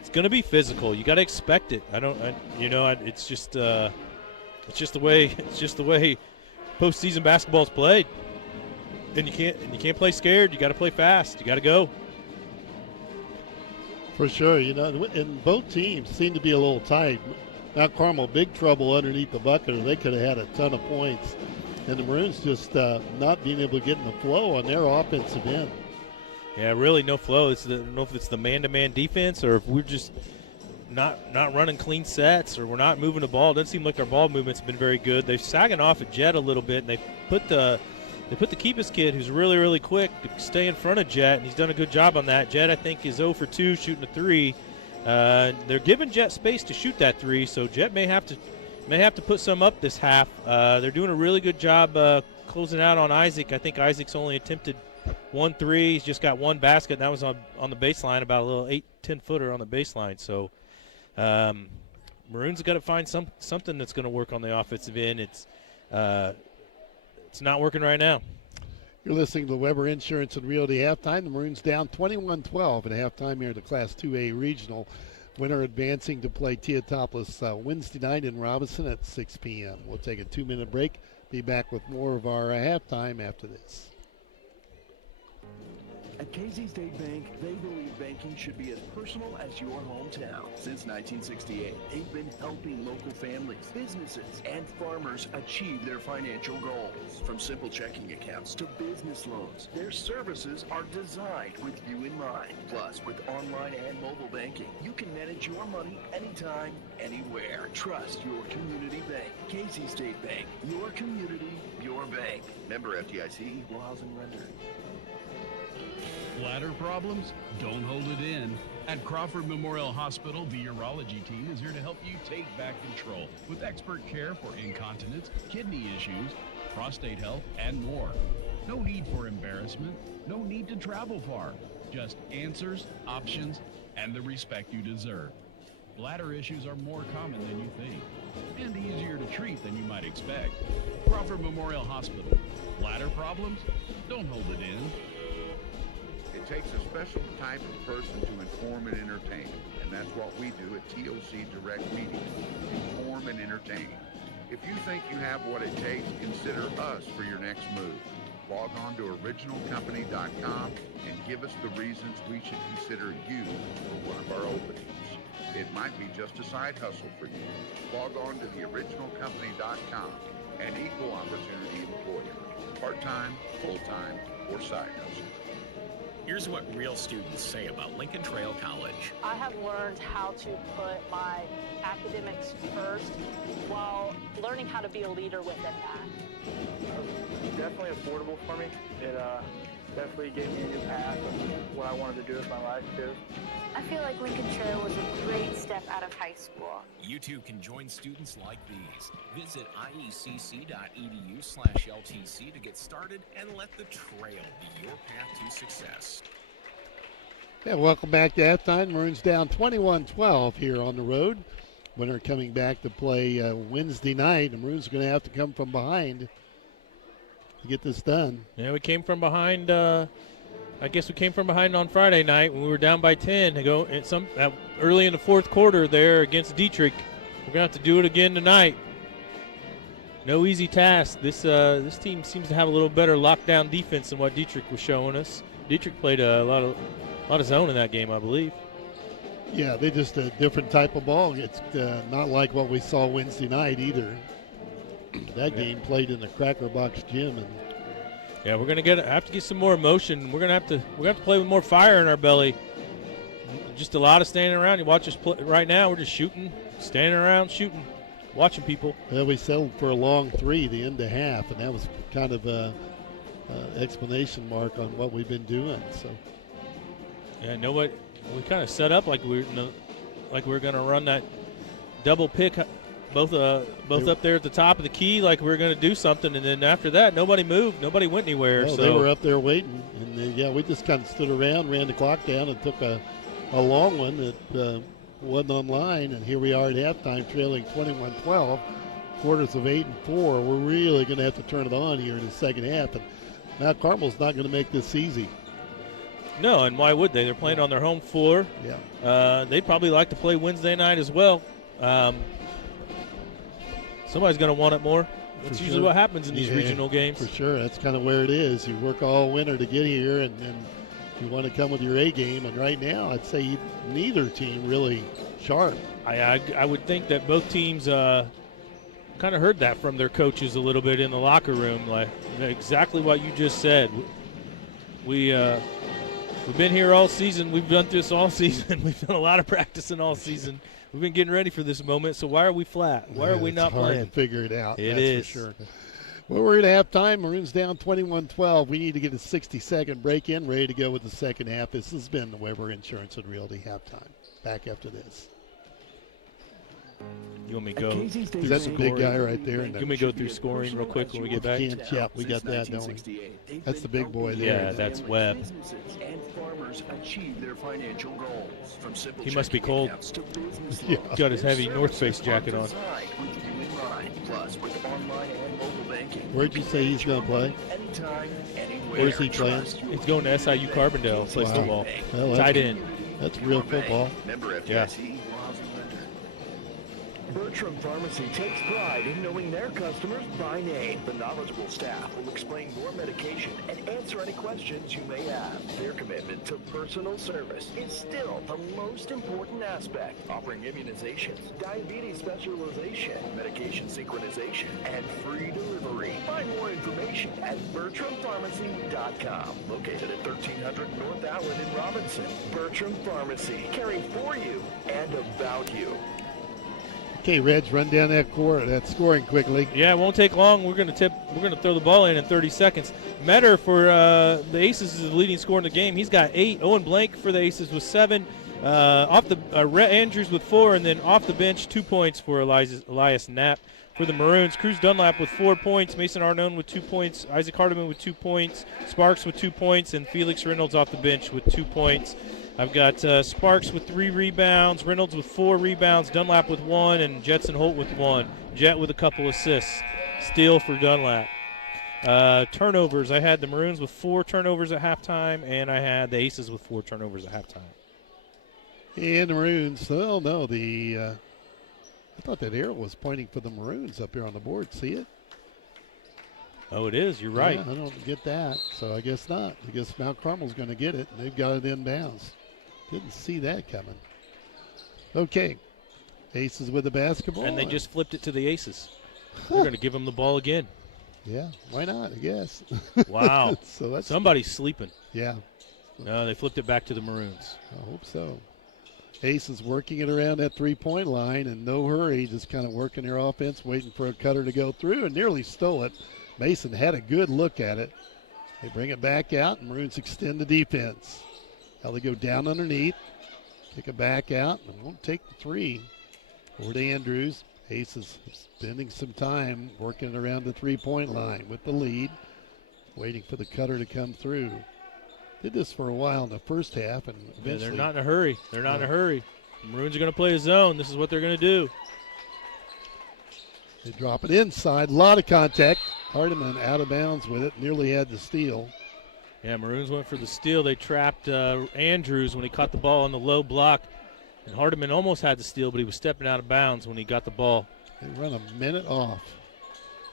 it's going to be physical. You got to expect it. It's just the way postseason basketball is played. And you can't play scared. You got to play fast. You got to go. For sure, and both teams seem to be a little tight. Mount Carmel, big trouble underneath the bucket, or they could have had a ton of points. And the Maroons just not being able to get in the flow on their offensive end. Yeah, really no flow. I don't know if it's the man-to-man defense or if we're just not running clean sets or we're not moving the ball. It doesn't seem like our ball movement's been very good. They're sagging off at Jet a little bit, and they put the Keepus kid, who's really, really quick, to stay in front of Jet, and he's done a good job on that. Jet, I think, is 0 for 2 shooting a 3. They're giving Jet space to shoot that 3, so Jet may have to put some up this half. They're doing a really good job closing out on Isaac. I think Isaac's only attempted 1 3. He's just got 1 basket, and that was on the baseline, about a little 8-10 footer on the baseline. So Maroons have got to find something that's going to work on the offensive end. It's not working right now. You're listening to the Weber Insurance and Realty Halftime. The Maroons down 21-12 at halftime here at the Class 2A Regional. Winner advancing to play Teotopolis Wednesday night in Robinson at 6 p.m. We'll take a 2-minute break. Be back with more of our halftime after this. At Casey State Bank, they believe banking should be as personal as your hometown. Since 1968, they've been helping local families, businesses, and farmers achieve their financial goals. From simple checking accounts to business loans, their services are designed with you in mind. Plus, with online and mobile banking, you can manage your money anytime, anywhere. Trust your community bank. Casey State Bank, your community, your bank. Member FDIC, Equal Housing Lender. Bladder problems? Don't hold it in. At Crawford Memorial Hospital, the urology team is here to help you take back control with expert care for incontinence, kidney issues, prostate health, and more. No need for embarrassment. No need to travel far. Just answers, options, and the respect you deserve. Bladder issues are more common than you think and easier to treat than you might expect. Crawford Memorial Hospital. Bladder problems? Don't hold it in. It takes a special type of person to inform and entertain, and that's what we do at TOC Direct Media. Inform and entertain. If you think you have what it takes, consider us for your next move. Log on to originalcompany.com and give us the reasons we should consider you for one of our openings. It might be just a side hustle for you. Log on to theoriginalcompany.com, an equal opportunity employer. Part-time, full-time, or side hustle. Here's what real students say about Lincoln Trail College. I have learned how to put my academics first while learning how to be a leader within that. Definitely affordable for me. It definitely gave me a new path of what I wanted to do with my life too. I feel like Lincoln Trail was a great step out of high school. You too can join students like these. Visit iecc.edu/LTC to get started and let the trail be your path to success. Yeah, welcome back to halftime. Maroons down 21-12 here on the road. Winner coming back to play Wednesday night. The Maroons are going to have to come from behind to get this done. Yeah, we came from behind. I guess we came from behind on Friday night when we were down by 10 to go early in the fourth quarter there against Dietrich. We're going to have to do it again tonight. No easy task. This team seems to have a little better lockdown defense than what Dietrich was showing us. Dietrich played a lot of zone in that game, I believe. Yeah, they just a different type of ball. It's not like what we saw Wednesday night either. That game played in the Cracker Box gym, and yeah, we're gonna have to get some more emotion. We're gonna have to play with more fire in our belly. Just a lot of standing around. You watch us play right now. We're just shooting, standing around, shooting, watching people. Well, we settled for a long three the end of half, and that was kind of a explanation mark on what we've been doing. So yeah, we kind of set up like we were gonna run that double pick. Both up there at the top of the key, like we were going to do something, and then after that, nobody moved, nobody went anywhere. Well, so they were up there waiting, and we just kind of stood around, ran the clock down, and took a long one that wasn't on line, and here we are at halftime, trailing 21-12, quarters of 8 and 4. We're really going to have to turn it on here in the second half, and now Carmel's not going to make this easy. No, and why would they? They're playing on their home floor. Yeah, they'd probably like to play Wednesday night as well. Somebody's going to want it more. That's usually what happens in these regional games. For sure. That's kind of where it is. You work all winter to get here, and you want to come with your A game. And right now, I'd say neither team really sharp. I would think that both teams kind of heard that from their coaches a little bit in the locker room. Like exactly what you just said. We've been here all season. We've done this all season. We've done a lot of practicing all season. We've been getting ready for this moment, so why are we flat? Why are we not playing? It's hard to figure it out. It is. is. For sure. Well, we're at halftime. Maroons down 21-12. We need to get a 60-second break in, ready to go with the second half. This has been the Weber Insurance and Realty halftime. Back after this. You want me to go? Is that the big guy right there? You want me to go through scoring real quick when we get back? Yeah, we got that, don't we? That's the big boy there. Yeah, that's Webb. And farmers achieve their financial goals. From simple He must be cold. Yeah. Got his heavy North Face jacket on. Plus, with online and mobile banking. Where'd you say he's going to play? Anytime, anywhere. Where's he playing? He's going to SIU Carbondale. Plays football. Well, Tight end. That's real football. Yeah. Bertram Pharmacy takes pride in knowing their customers by name. The knowledgeable staff will explain your medication and answer any questions you may have. Their commitment to personal service is still the most important aspect, offering immunizations, diabetes specialization, medication synchronization, and free delivery. Find more information at BertramPharmacy.com. Located at 1300 North Allen in Robinson. Bertram Pharmacy, caring for you and about you. Okay, Reg, run down that scoring quickly. Yeah, it won't take long. We're going to throw the ball in 30 seconds. Metter for the Aces is the leading scorer in the game. He's got 8. Owen Blank for the Aces with 7. Off the Rhett Andrews with 4, and then off the bench 2 points for Elias Knapp. For the Maroons, Cruz Dunlap with 4 points, Mason Arnone with 2 points, Isaac Hardiman with 2 points, Sparks with 2 points, and Felix Reynolds off the bench with 2 points. I've got Sparks with 3 rebounds, Reynolds with 4 rebounds, Dunlap with 1, and Jetson Holt with 1. Jet with a couple assists. Steal for Dunlap. Turnovers, I had the Maroons with 4 turnovers at halftime, and I had the Aces with 4 turnovers at halftime. And the Maroons, oh no, I thought that arrow was pointing for the Maroons up here on the board. See it? Oh, it is. You're right. Yeah, I don't get that, so I guess not. I guess Mount Carmel's going to get it. They've got it inbounds. Didn't see that coming. Okay. Aces with the basketball. And they just flipped it to the Aces. They're going to give them the ball again. Yeah, why not, I guess. Wow. So that's somebody's sleeping. Yeah. No, they flipped it back to the Maroons. I hope so. Aces working it around that three-point line in no hurry, just kind of working their offense, waiting for a cutter to go through, and nearly stole it. Mason had a good look at it. They bring it back out, and Maroons extend the defense. Now they go down underneath, kick it back out, and won't take the 3. Over to Andrews. Aces spending some time working around the three-point line with the lead, waiting for the cutter to come through. Did this for a while in the first half, and eventually. They're not in a hurry. They're not in a hurry. The Maroons are going to play a zone. This is what they're going to do. They drop it inside. A lot of contact. Hardiman out of bounds with it. Nearly had the steal. Yeah, Maroons went for the steal. They trapped Andrews when he caught the ball on the low block. And Hardiman almost had the steal, but he was stepping out of bounds when he got the ball. They run a minute off.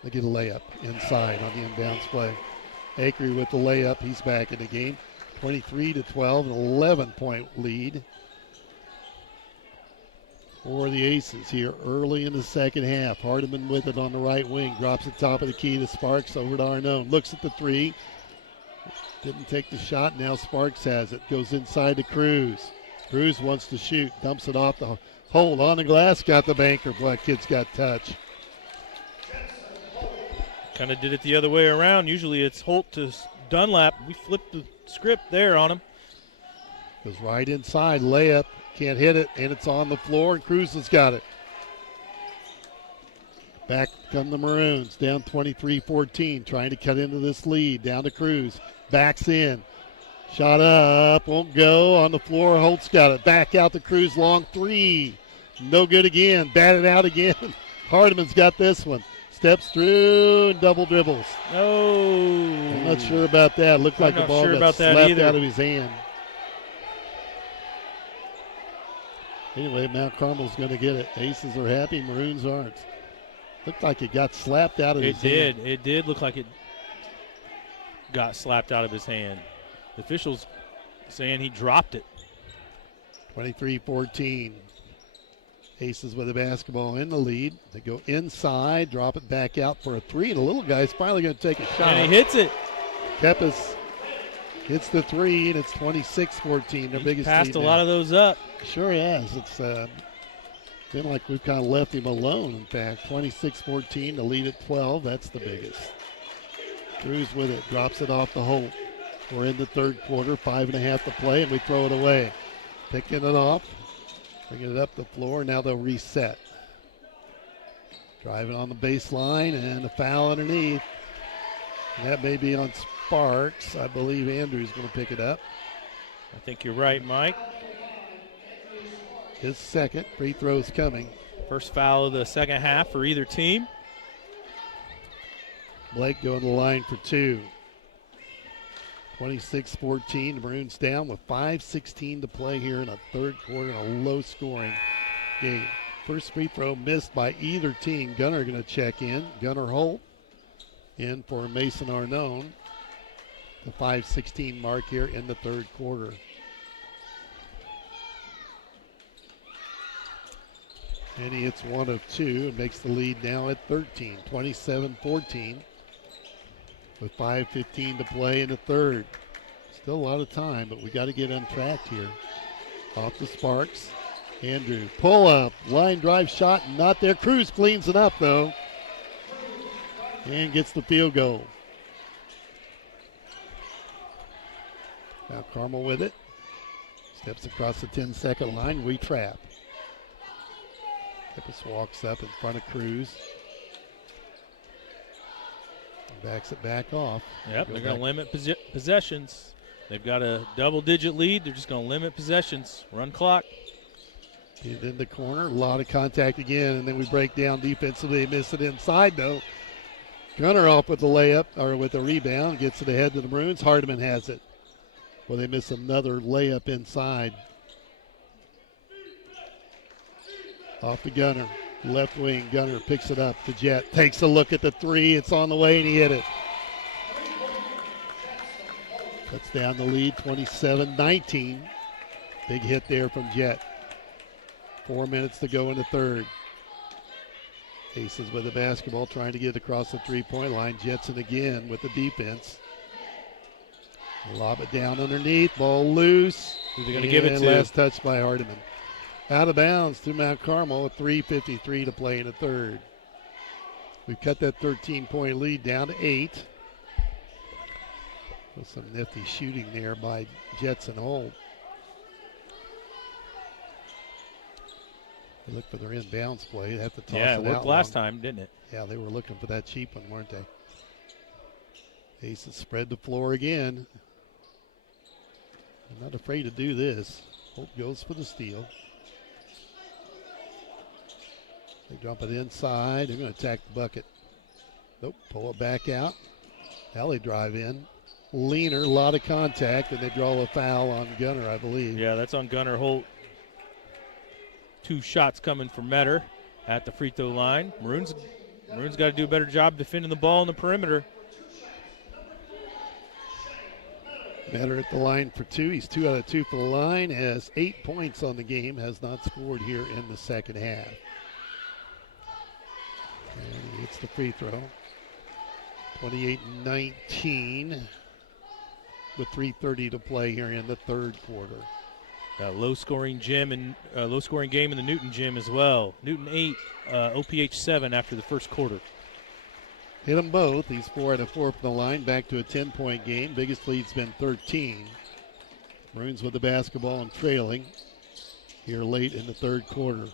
They get a layup inside on the inbounds play. Akery with the layup. He's back in the game. 23-12, an 11-point lead for the Aces here early in the second half. Hardiman with it on the right wing. Drops it top of the key to Sparks over to Arnone. Looks at the 3. Didn't take the shot. Now Sparks has it. Goes inside to Cruz. Cruz wants to shoot. Dumps it off the hole on the glass. Got the banker. Boy, kid's got touch. Kind of did it the other way around. Usually it's Holt to Dunlap. We flipped the script there on him. Goes right inside. Layup. Can't hit it, and it's on the floor, and Cruz has got it. Back come the Maroons, down 23-14, trying to cut into this lead. Down to Cruz. Backs in. Shot up. Won't go. On the floor, Holt's got it. Back out to Cruz. Long 3. No good again. Batted out again. Hardiman's got this one. Steps through and double dribbles. Oh. I'm not sure about that. Looked like the ball got slapped out of his hand. Anyway, Mount Carmel's going to get it. Aces are happy. Maroons aren't. Looked like it got slapped out of his hand. It did look like it got slapped out of his hand. The officials saying he dropped it. 23-14. Aces with the basketball in the lead. They go inside, drop it back out for a 3, and the little guy's finally going to take a shot. And he hits it. Kepis hits the 3, and it's 26-14, their biggest lead. Passed a lot of those up. Sure he has. It's been like we've kind of left him alone, in fact. 26-14, the lead at 12. That's the biggest. Cruz with it, drops it off the Holt. We're in the third quarter, 5.5 to play, and we throw it away. Picking it off, bringing it up the floor. Now they'll reset. Driving on the baseline, and a foul underneath. And that may be on Sparks. I believe Andrew's going to pick it up. I think you're right, Mike. His second free throw's coming. First foul of the second half for either team. Blake going to the line for 2. 26-14, the Maroons down with 5:16 to play here in a third quarter in a low-scoring game. First free throw missed by either team. Gunner going to check in. Gunner Holt in for Mason Arnone. The 5:16 mark here in the third quarter. And he hits 1 of 2 and makes the lead now at 13, 27-14. With 5:15 to play in the third. Still a lot of time, but we got to get untracked here. Off the Sparks. Andrew, pull up, line drive shot, not there. Cruz cleans it up though. And gets the field goal. Now Carmel with it. Steps across the 10-second line. We trap. Kepis walks up in front of Cruz. Backs it back off. Yep, they're going to limit possessions. They've got a double-digit lead. They're just going to limit possessions, run clock. Get in the corner, a lot of contact again, and then we break down defensively. They miss it inside, though. Gunner off with the layup, or with the rebound, gets it ahead to the Maroons. Hardiman has it. Well, they miss another layup inside. Off the Gunner. Left wing, Gunner picks it up. The Jet takes a look at the three. It's on the way, and he hit it. Cuts down the lead, 27-19. Big hit there from Jet. 4 minutes to go in the third. Aces with the basketball, trying to get it across the three-point line. Jetson again with the defense. Lob it down underneath. Ball loose. Who's he going to give it to? Last touch by Hardiman. Out of bounds to Mount Carmel with 3:53 to play in the third. We've cut that 13-point lead down to 8. With some nifty shooting there by Jetson Holt. They look for their inbounds play. They have to toss it out. Yeah, it worked last time, didn't it? Yeah, they were looking for that cheap one, weren't they? Aces spread the floor again. I'm not afraid to do this. Holt goes for the steal. They dump it inside. They're going to attack the bucket. Nope, pull it back out. Alley drive in. Leaner, a lot of contact, and they draw a foul on Gunner, I believe. Yeah, that's on Gunner. Holt. 2 shots coming from Metter at the free throw line. Maroons got to do a better job defending the ball in the perimeter. Metter at the line for 2. He's 2 out of 2 for the line. Has 8 points on the game. Has not scored here in the second half. And he hits the free throw. 28-19 with 3:30 to play here in the third quarter. Low-scoring game in the Newton gym as well. Newton 8, OPH 7 after the first quarter. Hit them both. He's 4 out of 4 from the line. Back to a 10-point game. Biggest lead's been 13. Maroons with the basketball and trailing here late in the third quarter.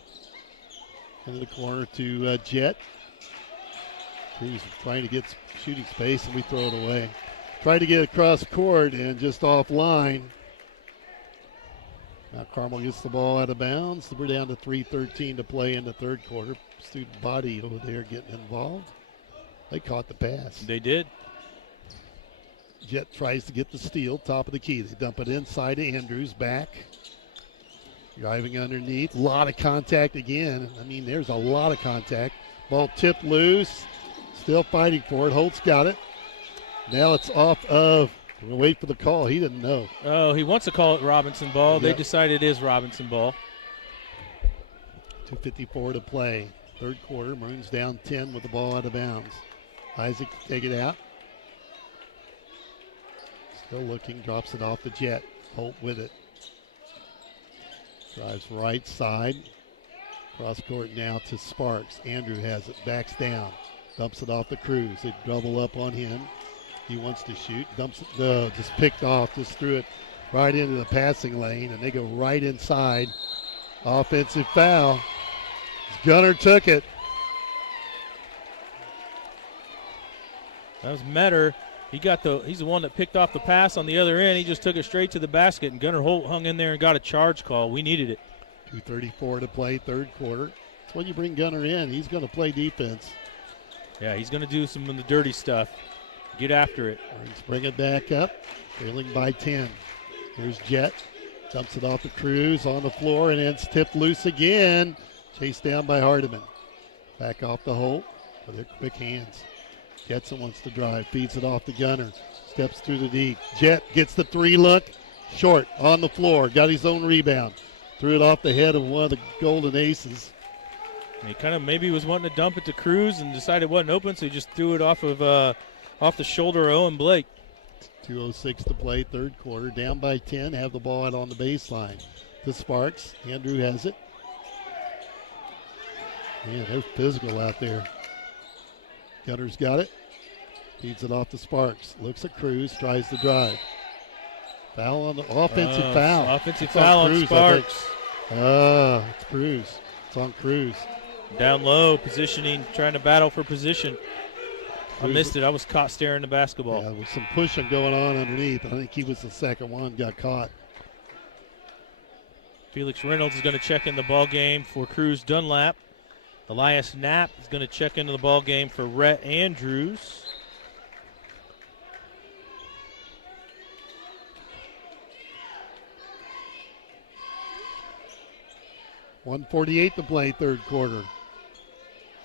Into the corner to Jet. He's trying to get shooting space, and we throw it away. Tried to get across court and just offline. Now Carmel gets the ball out of bounds. We're down to 3:13 to play in the third quarter. Student body over there getting involved. They caught the pass. They did. Jet tries to get the steal, top of the key. They dump it inside to Andrews, back. Driving underneath. A lot of contact again. I mean, there's a lot of contact. Ball tipped loose. Still fighting for it. Holt's got it. Now it's off of. We're going to wait for the call. He didn't know. Oh, he wants to call it Robinson ball. Yep. They decided it is Robinson ball. 2:54 to play. Third quarter. Maroons down 10 with the ball out of bounds. Isaac take it out. Still looking. Drops it off the Jet. Holt with it. Drives right side. Cross court now to Sparks. Andrew has it. Backs down. Dumps it off the Cruz. They double up on him. He wants to shoot. Dumps it. No, just picked off. Just threw it right into the passing lane. And they go right inside. Offensive foul. Gunner took it. That was Metter. He's the one that picked off the pass on the other end. He just took it straight to the basket, and Gunner Holt hung in there and got a charge call. We needed it. 2:34 to play, third quarter. That's when you bring Gunner in. He's going to play defense. Yeah, he's going to do some of the dirty stuff. Get after it. Let's bring it back up. Trailing by 10. Here's Jet. Dumps it off the Cruz on the floor, and it's tipped loose again. Chased down by Hardiman. Back off the Holt with their quick hands. Jetson wants to drive. Feeds it off to Gunner. Steps through the deep. Jet gets the 3 look. Short on the floor. Got his own rebound. Threw it off the head of one of the Golden Aces. He kind of maybe was wanting to dump it to Cruz and decided it wasn't open, so he just threw it off the shoulder of Owen Blake. 2:06 to play, third quarter. Down by 10. Have the ball out on the baseline. To Sparks. Andrew has it. Man, they're physical out there. Gunner's got it. Feeds it off to Sparks. Looks at Cruz. Tries to drive. Foul on the offensive foul. Offensive foul on Cruz, Sparks. It's Cruz. It's on Cruz. Down low, positioning, trying to battle for position. I missed it. I was caught staring the basketball. Yeah, there was some pushing going on underneath. I think he was the second one, got caught. Felix Reynolds is going to check in the ball game for Cruz Dunlap. Elias Knapp is going to check into the ball game for Rhett Andrews. .148 to play, third quarter.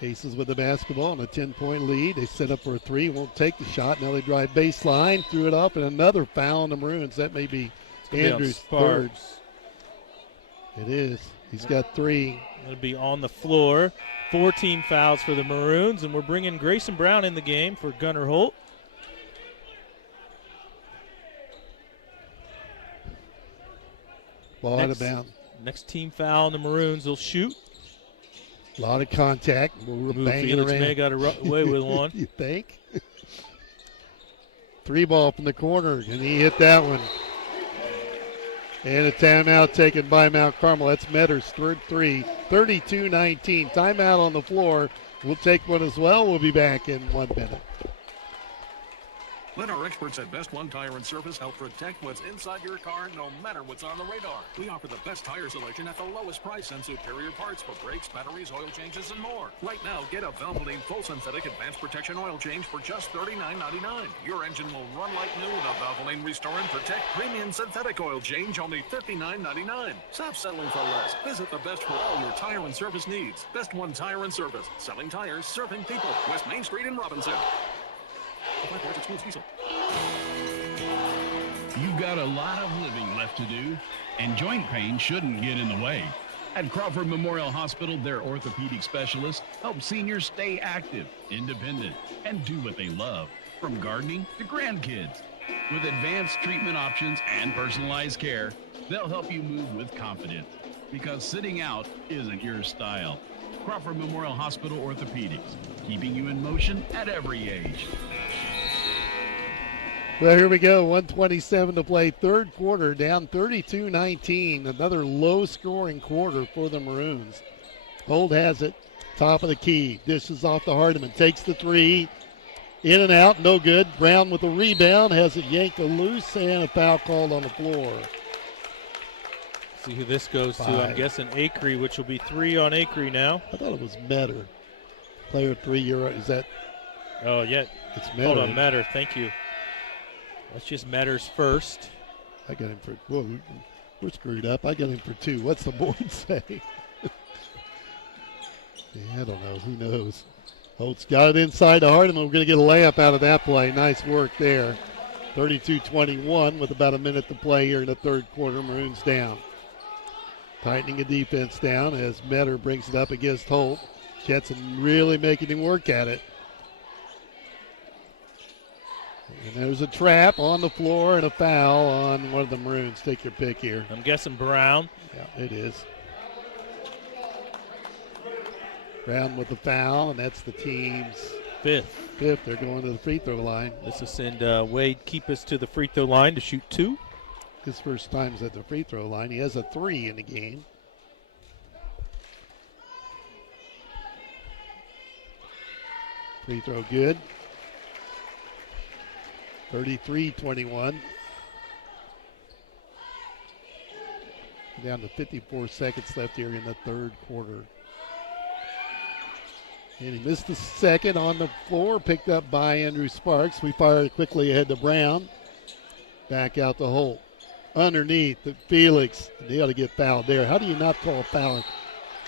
Aces with the basketball and a 10-point lead. They set up for a three, won't take the shot. Now they drive baseline, threw it up, and another foul on the Maroons. That may be Andrews' third. It is. He's got three. It'll be on the floor. 14 fouls for the Maroons, and we're bringing Grayson Brown in the game for Gunnar Holt. Ball out of bounds. Next team foul on the Maroons. They'll shoot. A lot of contact. We're banging Felix around. May got away with one. You think? Three ball from the corner, and he hit that one. And a timeout taken by Mount Carmel. That's Metter's third three. 32-19. Timeout on the floor. We'll take one as well. We'll be back in 1 minute. Let our experts at Best One Tire and Service help protect what's inside your car no matter what's on the radar. We offer the best tire selection at the lowest price and superior parts for brakes, batteries, oil changes, and more. Right now, get a Valvoline Full Synthetic Advanced Protection Oil Change for just $39.99. Your engine will run like new with a Valvoline Restore and Protect Premium Synthetic Oil Change, only $59.99. Stop settling for less. Visit the best for all your tire and service needs. Best One Tire and Service. Selling tires, serving people. West Main Street in Robinson. You've got a lot of living left to do, and joint pain shouldn't get in the way. At Crawford Memorial Hospital, their orthopedic specialists help seniors stay active, independent, and do what they love, from gardening to grandkids. With advanced treatment options and personalized care, they'll help you move with confidence, because sitting out isn't your style. Crawford Memorial Hospital Orthopedics, keeping you in motion at every age. Well, here we go. 1:27 to play, third quarter, down 32-19. Another low-scoring quarter for the Maroons. Holt has it, top of the key. Dishes off to Hardiman, takes the three. In and out, no good. Brown with a rebound, has it yanked loose, and a foul called on the floor. See who this goes to. I'm guessing Acree, which will be 3 on Acree now. I thought it was Metter. Player 3, is that? Oh, yeah. It's Metter. Hold on, Metter. Thank you. That's just Metter's first. I got him for, whoa, we're screwed up. I got him for 2. What's the board say? I don't know. Who knows? Holt's got it inside to Hardiman. We're going to get a layup out of that play. Nice work there. 32-21 with about a minute to play here in the third quarter. Maroons down. Tightening the defense down as Metter brings it up against Holt. Jetson really making him work at it. And there's a trap on the floor and a foul on one of the Maroons. Take your pick here. I'm guessing Brown. Yeah, it is. Brown with the foul, and that's the team's fifth. They're going to the free throw line. This will send Wade Keepus to the free throw line to shoot 2. His first time's at the free throw line. He has a 3 in the game. Free throw good. 33-21. Down to 54 seconds left here in the third quarter. And he missed the second on the floor, picked up by Andrew Sparks. We fire it quickly ahead to Brown. Back out to Holt. Underneath to Felix. They ought to get fouled there. How do you not call a foul?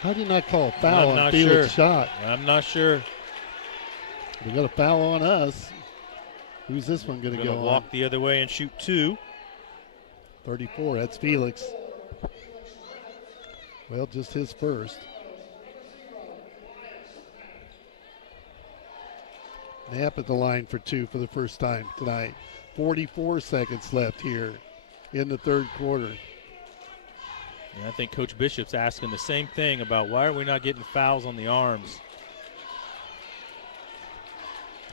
How do you not call a foul on Felix's shot? I'm not sure. We got a foul on us. Who's this one going to go on? Walk the other way and shoot 2. 34, that's Felix. Well, just his first. Knapp at the line for 2 for the first time tonight. 44 seconds left here in the third quarter. Yeah, I think Coach Bishop's asking the same thing about why are we not getting fouls on the arms.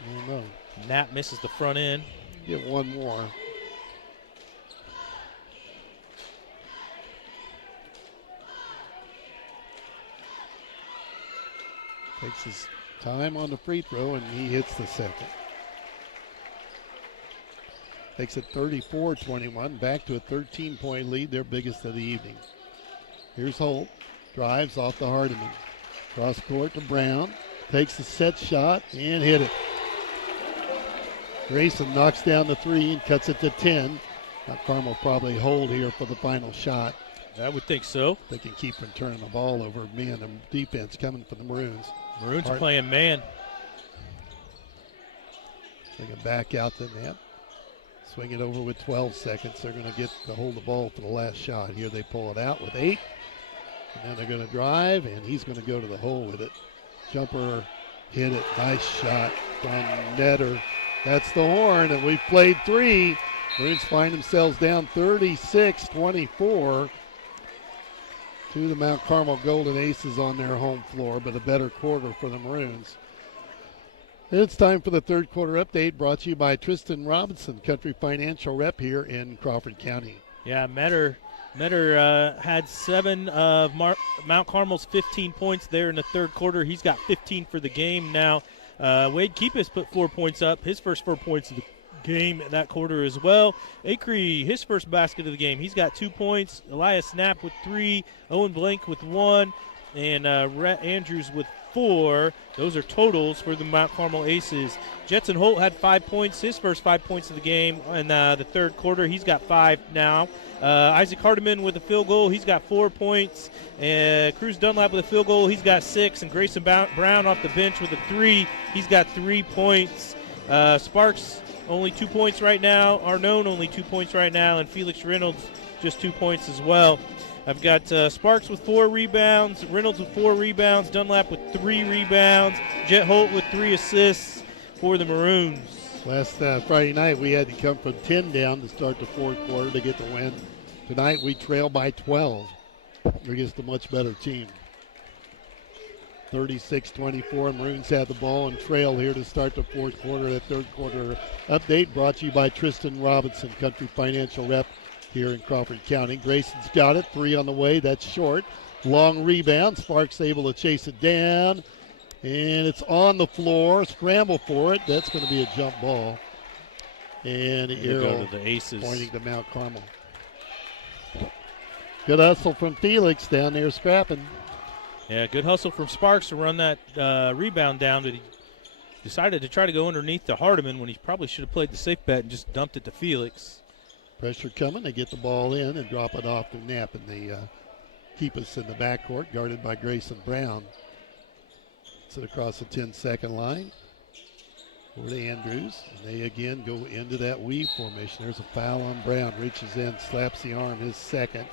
I don't know. Knapp misses the front end. Get one more. Takes his time on the free throw, and he hits the second. Takes it 34-21, back to a 13-point lead, their biggest of the evening. Here's Holt, drives off the Hardiman. Cross court to Brown, takes the set shot and hit it. Grayson knocks down the three and cuts it to 10. Now Carmel probably hold here for the final shot. I would think so. They can keep from turning the ball over. Man, the defense coming for the Maroons. Maroons are playing man. They can back out the net. Swing it over with 12 seconds. They're going to get to hold the ball for the last shot. Here they pull it out with 8. And then they're going to drive, and he's going to go to the hole with it. Jumper hit it. Nice shot from Netter. That's the horn, and we've played 3. Maroons find themselves down 36-24 to the Mount Carmel Golden Aces on their home floor, but a better quarter for the Maroons. It's time for the third quarter update, brought to you by Tristan Robinson, Country Financial Rep here in Crawford County. Yeah, Metter had 7 of Mount Carmel's 15 points there in the third quarter. He's got 15 for the game now. Wade Keepis put 4 points up, his first 4 points of the game that quarter as well. Acree, his first basket of the game. He's got 2 points. Elias Snap with 3. Owen Blank with 1. And Rhett Andrews with 4. Those are totals for the Mount Carmel Aces. Jetson Holt had 5 points, his first 5 points of the game in the third quarter. He's got 5 now. Isaac Hardiman with a field goal. He's got 4 points. Cruz Dunlap with a field goal. He's got 6. And Grayson Brown off the bench with a 3. He's got 3 points. Sparks only 2 points right now. Arnone only 2 points right now. And Felix Reynolds just 2 points as well. I've got Sparks with 4 rebounds, Reynolds with 4 rebounds, Dunlap with 3 rebounds, Jet Holt with 3 assists for the Maroons. Last Friday night we had to come from 10 down to start the fourth quarter to get the win. Tonight we trail by 12 against a much better team. 36-24, Maroons have the ball and trail here to start the fourth quarter. The third quarter update brought to you by Tristan Robinson, Country Financial Rep here in Crawford County. Grayson's got it, 3 on the way, that's short. Long rebound, Sparks able to chase it down, and it's on the floor, scramble for it. That's going to be a jump ball. And the arrow to the Aces, pointing to Mount Carmel. Good hustle from Felix down there scrapping. Yeah, good hustle from Sparks to run that rebound down, but he decided to try to go underneath to Hardiman when he probably should have played the safe bet and just dumped it to Felix. Pressure coming. They get the ball in and drop it off to Knapp, and they keep us in the backcourt, guarded by Grayson Brown. Sit across the 10-second line. Over to Andrews. And they again go into that weave formation. There's a foul on Brown. Reaches in, slaps the arm, his second.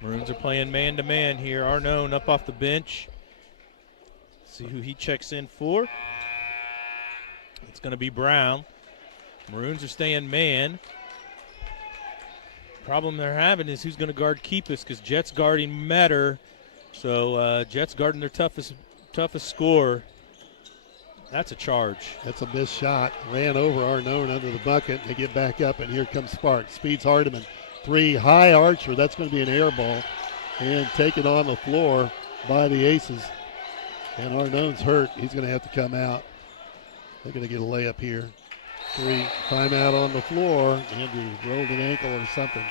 Maroons are playing man-to-man here. Arnone up off the bench. See who he checks in for. It's going to be Brown. Maroons are staying man. Problem they're having is who's going to guard Keepus, because Jets guarding Metter. So Jets guarding their toughest scorer. That's a charge. That's a missed shot. Ran over Arnone under the bucket. They get back up, and here comes Sparks. Speeds Hardiman. 3, high archer. That's going to be an air ball. And taken on the floor by the Aces. And Arnone's hurt. He's going to have to come out. They're going to get a layup here. 3, timeout on the floor. Andrew rolled an ankle or something.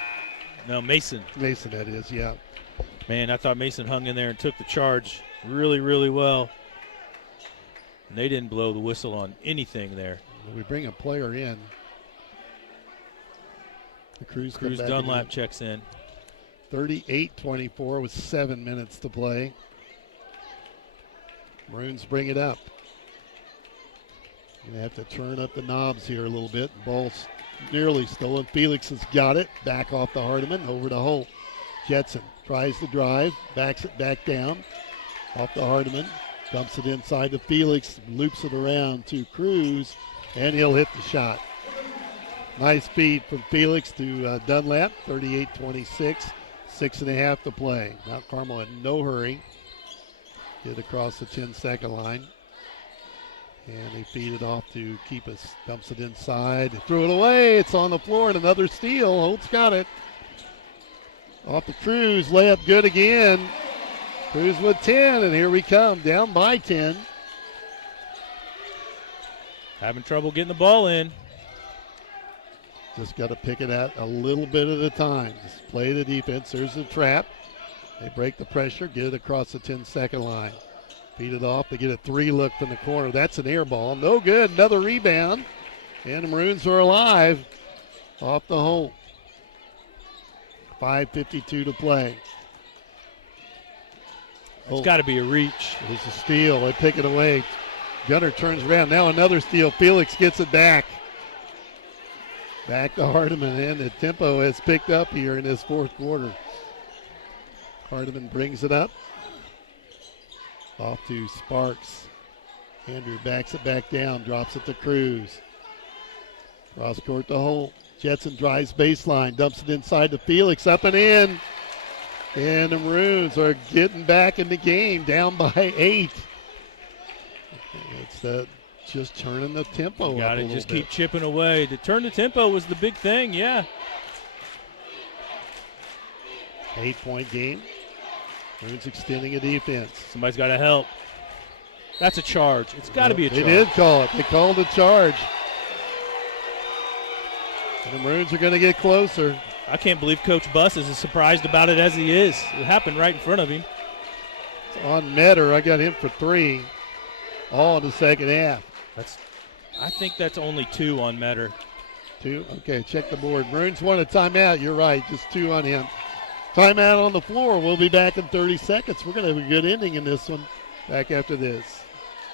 No, Mason. Mason, that is, yeah. Man, I thought Mason hung in there and took the charge really, really well. And they didn't blow the whistle on anything there. We bring a player in. The Cruz Dunlap checks in. 38-24 with 7 minutes to play. Maroons bring it up. Going to have to turn up the knobs here a little bit. Ball's nearly stolen. Felix has got it. Back off the Hardiman. Over to Holt. Jetson tries to drive. Backs it back down. Off the Hardiman. Dumps it inside to Felix. Loops it around to Cruz. And he'll hit the shot. Nice feed from Felix to Dunlap. 38-26. 6.5 to play. Mount Carmel in no hurry. Get across the 10-second line. And they feed it off to Keepus. Dumps it inside. Threw it away. It's on the floor and another steal. Holt's got it. Off the Cruz. Layup good again. Cruz with 10, and here we come. Down by 10. Having trouble getting the ball in. Just got to pick it out a little bit at a time. Just play the defense. There's the trap. They break the pressure, get it across the 10-second line. Feed it off. They get a 3-look from the corner. That's an air ball. No good. Another rebound. And the Maroons are alive off the hole. 5:52 to play. It's got to be a reach. It's a steal. They pick it away. Gunner turns around. Now another steal. Felix gets it back. Back to Hardiman, and the tempo has picked up here in this fourth quarter. Hardiman brings it up. Off to Sparks. Andrew backs it back down, drops it to Cruz. Cross court to Holt. Jetson drives baseline, dumps it inside to Felix, up and in. And the Maroons are getting back in the game, down by 8. It's just turning the tempo up a little bit. Just keep chipping away. To turn the tempo was the big thing, yeah. 8-point game. Maroons extending a defense. Somebody's got to help. That's a charge. It's got to be a charge. They did call it. They called a charge. And the Maroons are going to get closer. I can't believe Coach Buss is as surprised about it as he is. It happened right in front of him. It's on Metter. I got him for 3. All in the second half. I think that's only 2 on Metter. 2? Okay, check the board. Maroons want a timeout. You're right, just 2 on him. Timeout on the floor. We'll be back in 30 seconds. We're going to have a good ending in this one. Back after this.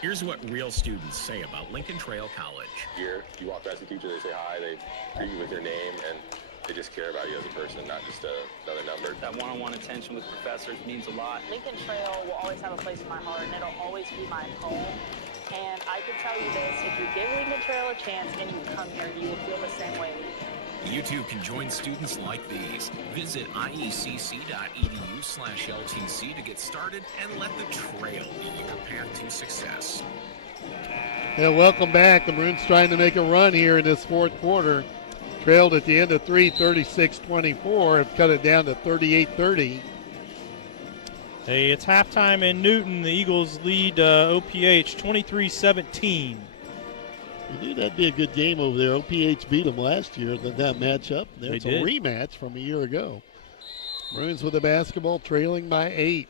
Here's what real students say about Lincoln Trail College. Here, you walk past the teacher, they say hi, they greet you with your name, and they just care about you as a person, not just another number. That one-on-one attention with professors means a lot. Lincoln Trail will always have a place in my heart, and it'll always be my home. And I can tell you this, if you give Lincoln Trail a chance and you come here, you will feel the same way we do. You too can join students like these. Visit iecc.edu/LTC to get started and let the trail be your path to success. Yeah, welcome back. The Maroons trying to make a run here in this fourth quarter. Trailed at the end of 3, 36-24. Have cut it down to 38-30. Hey, it's halftime in Newton. The Eagles lead OPH 23-17. We knew that'd be a good game over there. OPH beat them last year. That matchup. There's a rematch from a year ago. Maroons with the basketball, trailing by 8.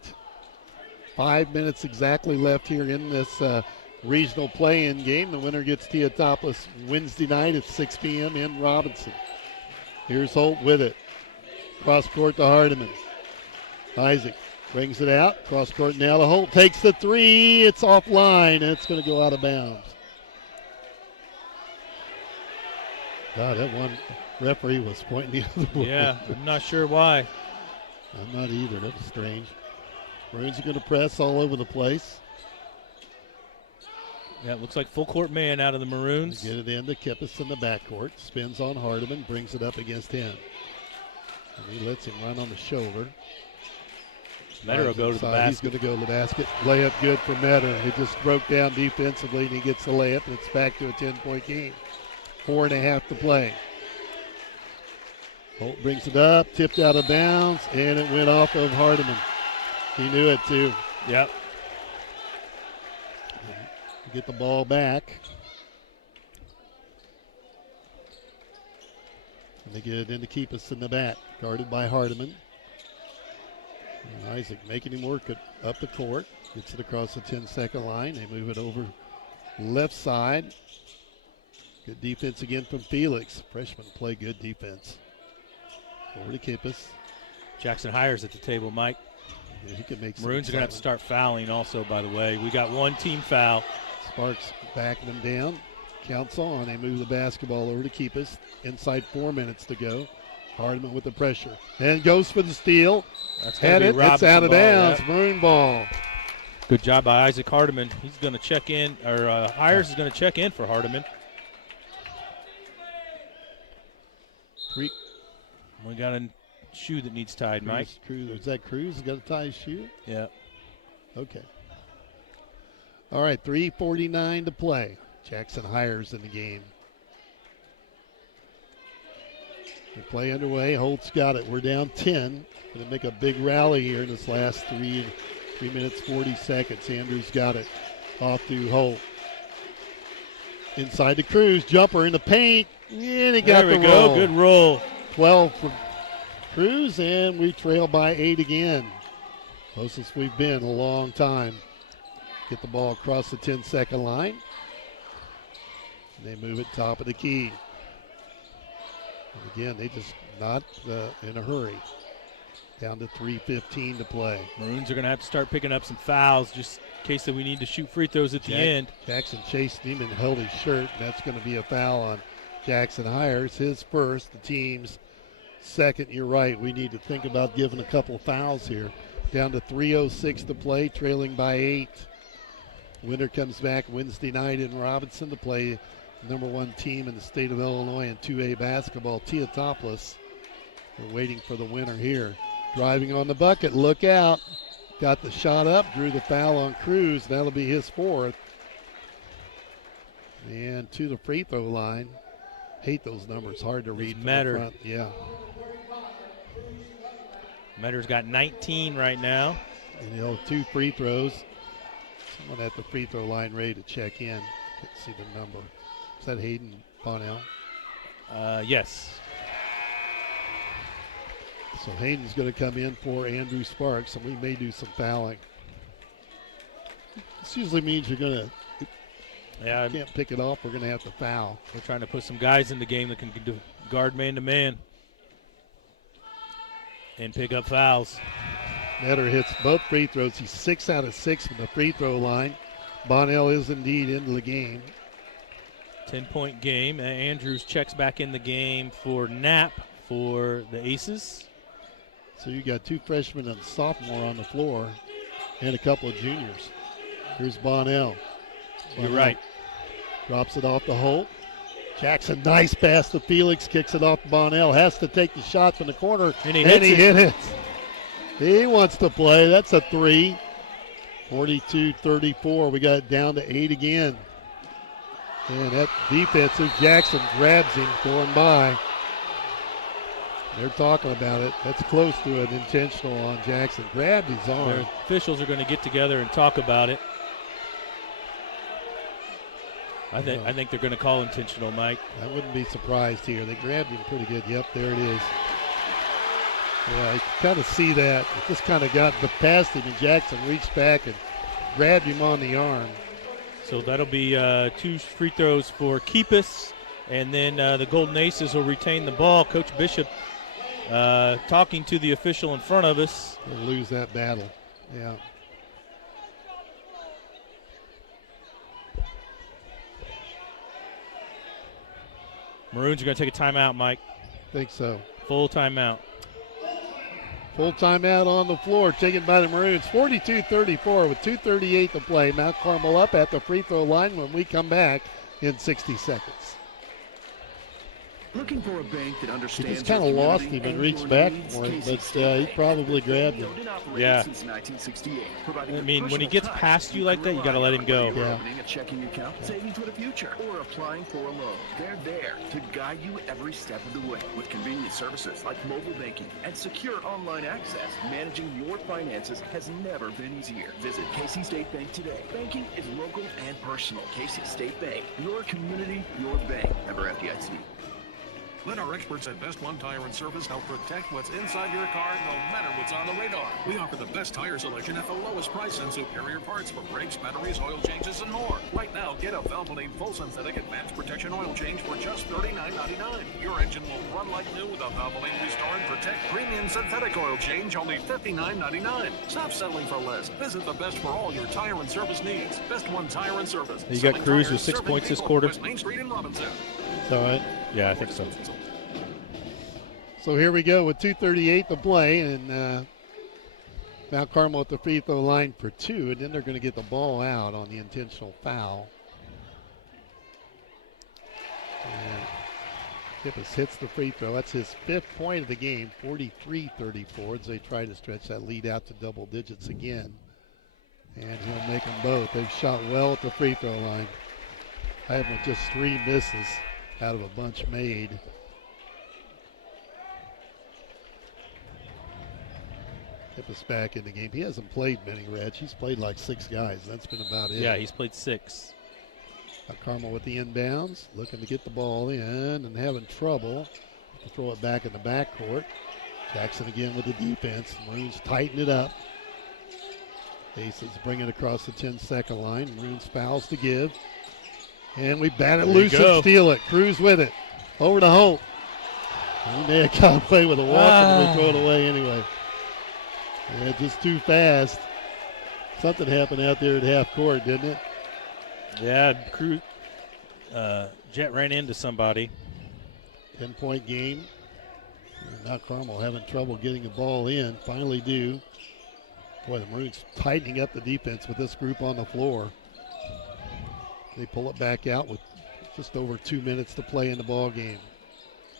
5 minutes exactly left here in this regional play-in game. The winner gets Teotopolis Wednesday night at 6 p.m. in Robinson. Here's Holt with it. Cross court to Hardiman. Isaac brings it out. Cross court now to Holt. Takes the 3. It's offline, and it's going to go out of bounds. God, that one referee was pointing the other way. Yeah, I'm not sure why. I'm not either. That was strange. Maroons are going to press all over the place. Yeah, it looks like full court man out of the Maroons. They get it into Kippis in the backcourt. Spins on Hardiman, brings it up against him. And he lets him run on the shoulder. Metter will go to the basket. He's going to go to the basket. Layup good for Metter. It just broke down defensively, and he gets the layup, and it's back to a 10-point game. 4.5 to play. Holt brings it up, tipped out of bounds, and it went off of Hardiman. He knew it too. Yep. Get the ball back. And they get it in to keep us in the back. Guarded by Hardiman. And Isaac making him work it up the court. Gets it across the 10-second line. They move it over left side. Good defense again from Felix. Freshman play good defense. Over to Kippis. Jackson Hires at the table, Mike. Yeah, he can make some. Maroons are going to have to start fouling also, by the way. We got one team foul. Sparks backing them down. Counts on. They move the basketball over to Kippis. Inside 4 minutes to go. Hardiman with the pressure. And goes for the steal. Had it. It's out of bounds. Yep. Maroon ball. Good job by Isaac Hardiman. He's going to check in, or Hires is going to check in for Hardiman. We got a shoe that needs tied, Mike. Cruz. Is that Cruz? Got to tie his shoe? Yeah. Okay. All right, 3:49 to play. Jackson Hires in the game. The play underway. Holt's got it. We're down 10. Going to make a big rally here in this last 3 minutes, 40 seconds. Andrews got it. Off to Holt. Inside the Cruz, jumper in the paint, and he got the roll. There we go, good roll. 12 for Cruz, and we trail by 8 again. Closest we've been in a long time. Get the ball across the 10-second line. And they move it top of the key. And again, they just not in a hurry. Down to 3:15 to play. Maroons are going to have to start picking up some fouls just in case that we need to shoot free throws at the end. Jackson chased him and held his shirt, and that's going to be a foul on Jackson Hires. His first, the team's second. You're right. We need to think about giving a couple of fouls here. Down to 3:06 to play, trailing by 8. Winner comes back Wednesday night in Robinson to play the #1 team in the state of Illinois in 2A basketball, Teotopolis. We're waiting for the winner here. Driving on the bucket, look out. Got the shot up, drew the foul on Cruz. That'll be his 4th. And to the free throw line. Hate those numbers, hard to read. Matter. Yeah. Matter's got 19 right now. And he'll have 2 free throws. Someone at the free throw line ready to check in. Can't see the number. Is that Hayden Bonnell? Yes. So Hayden's going to come in for Andrew Sparks, and we may do some fouling. This usually means you're going to, yeah, you can't pick it off, we're going to have to foul. We're trying to put some guys in the game that can guard man-to-man and pick up fouls. Netter hits both free throws. He's 6 out of 6 from the free throw line. Bonnell is indeed into the game. 10-point game. Andrews checks back in the game for Knapp for the Aces. So you got 2 freshmen and a sophomore on the floor and a couple of juniors. Here's Bonnell. You're right. Drops it off to Holt. Jackson, nice pass to Felix, kicks it off to Bonnell. Has to take the shot from the corner, and he hit it. He wants to play. That's a 3. 42-34. We got it down to 8 again. And that defensive, Jackson grabs him going by. They're talking about it. That's close to an intentional on Jackson. Grabbed his arm. Their officials are going to get together and talk about it. I think they're going to call intentional, Mike. I wouldn't be surprised here. They grabbed him pretty good. Yep, there it is. Yeah, you can kind of see that. It just kind of got past him, and Jackson reached back and grabbed him on the arm. So that'll be 2 free throws for Keepus, and then the Golden Aces will retain the ball. Coach Bishop talking to the official in front of us. They'll lose that battle. Yeah. Maroons are going to take a timeout, Mike. Think so. Full timeout. Full timeout on the floor, taken by the Maroons. 42-34 with 2:38 to play. Mount Carmel up at the free throw line when we come back in 60 seconds. Looking for a bank that understands. He just kind of lost him and reached back for him, but he probably grabbed him. Yeah. I mean, when he gets past you like that, you got to let him go. Yeah. Opening a checking account, saving for the future, or applying for a loan. They're there to guide you every step of the way with convenient services like mobile banking and secure online access. Managing your finances has never been easier. Visit Casey State Bank today. Banking is local and personal. Casey State Bank, your community, your bank. Member FDIC. Let our experts at Best One Tire and Service help protect what's inside your car no matter what's on the radar. We offer the best tire selection at the lowest price and superior parts for brakes, batteries, oil changes, and more. Right now, get a Valvoline full synthetic advanced protection oil change for just $39.99. Your engine will run like new with a Valvoline Restore and Protect Premium Synthetic Oil Change, only $59.99. Stop settling for less. Visit the best for all your tire and service needs. Best One Tire and Service. You got Cruz with 6 points this quarter. West Main Street in Robinson. Is that right? Yeah, I think so. So here we go with 2:38 to play, and Mount Carmel at the free throw line for 2, and then they're going to get the ball out on the intentional foul. And Kippis hits the free throw. That's his 5th point of the game, 43-34, as they try to stretch that lead out to double digits again. And he'll make them both. They've shot well at the free throw line. I have just 3 misses out of a bunch made. Kippis back in the game. He hasn't played many, Reg. He's played like 6 guys. That's been about it. Yeah, he's played 6. Carmel with the inbounds, looking to get the ball in and having trouble to throw it back in the backcourt. Jackson again with the defense. Maroons tighten it up. Aces bring it across the 10-second line. Maroons fouls to give. And we bat it loose and steal it. Cruz with it. Over to Holt. He may have got away with a walk, and we throw it away anyway. Yeah, just too fast. Something happened out there at half court, didn't it? Yeah, Cruz, Jet ran into somebody. 10-point game. Now Carmel having trouble getting the ball in. Finally do. Boy, the Maroons tightening up the defense with this group on the floor. They pull it back out with just over 2 minutes to play in the ball game.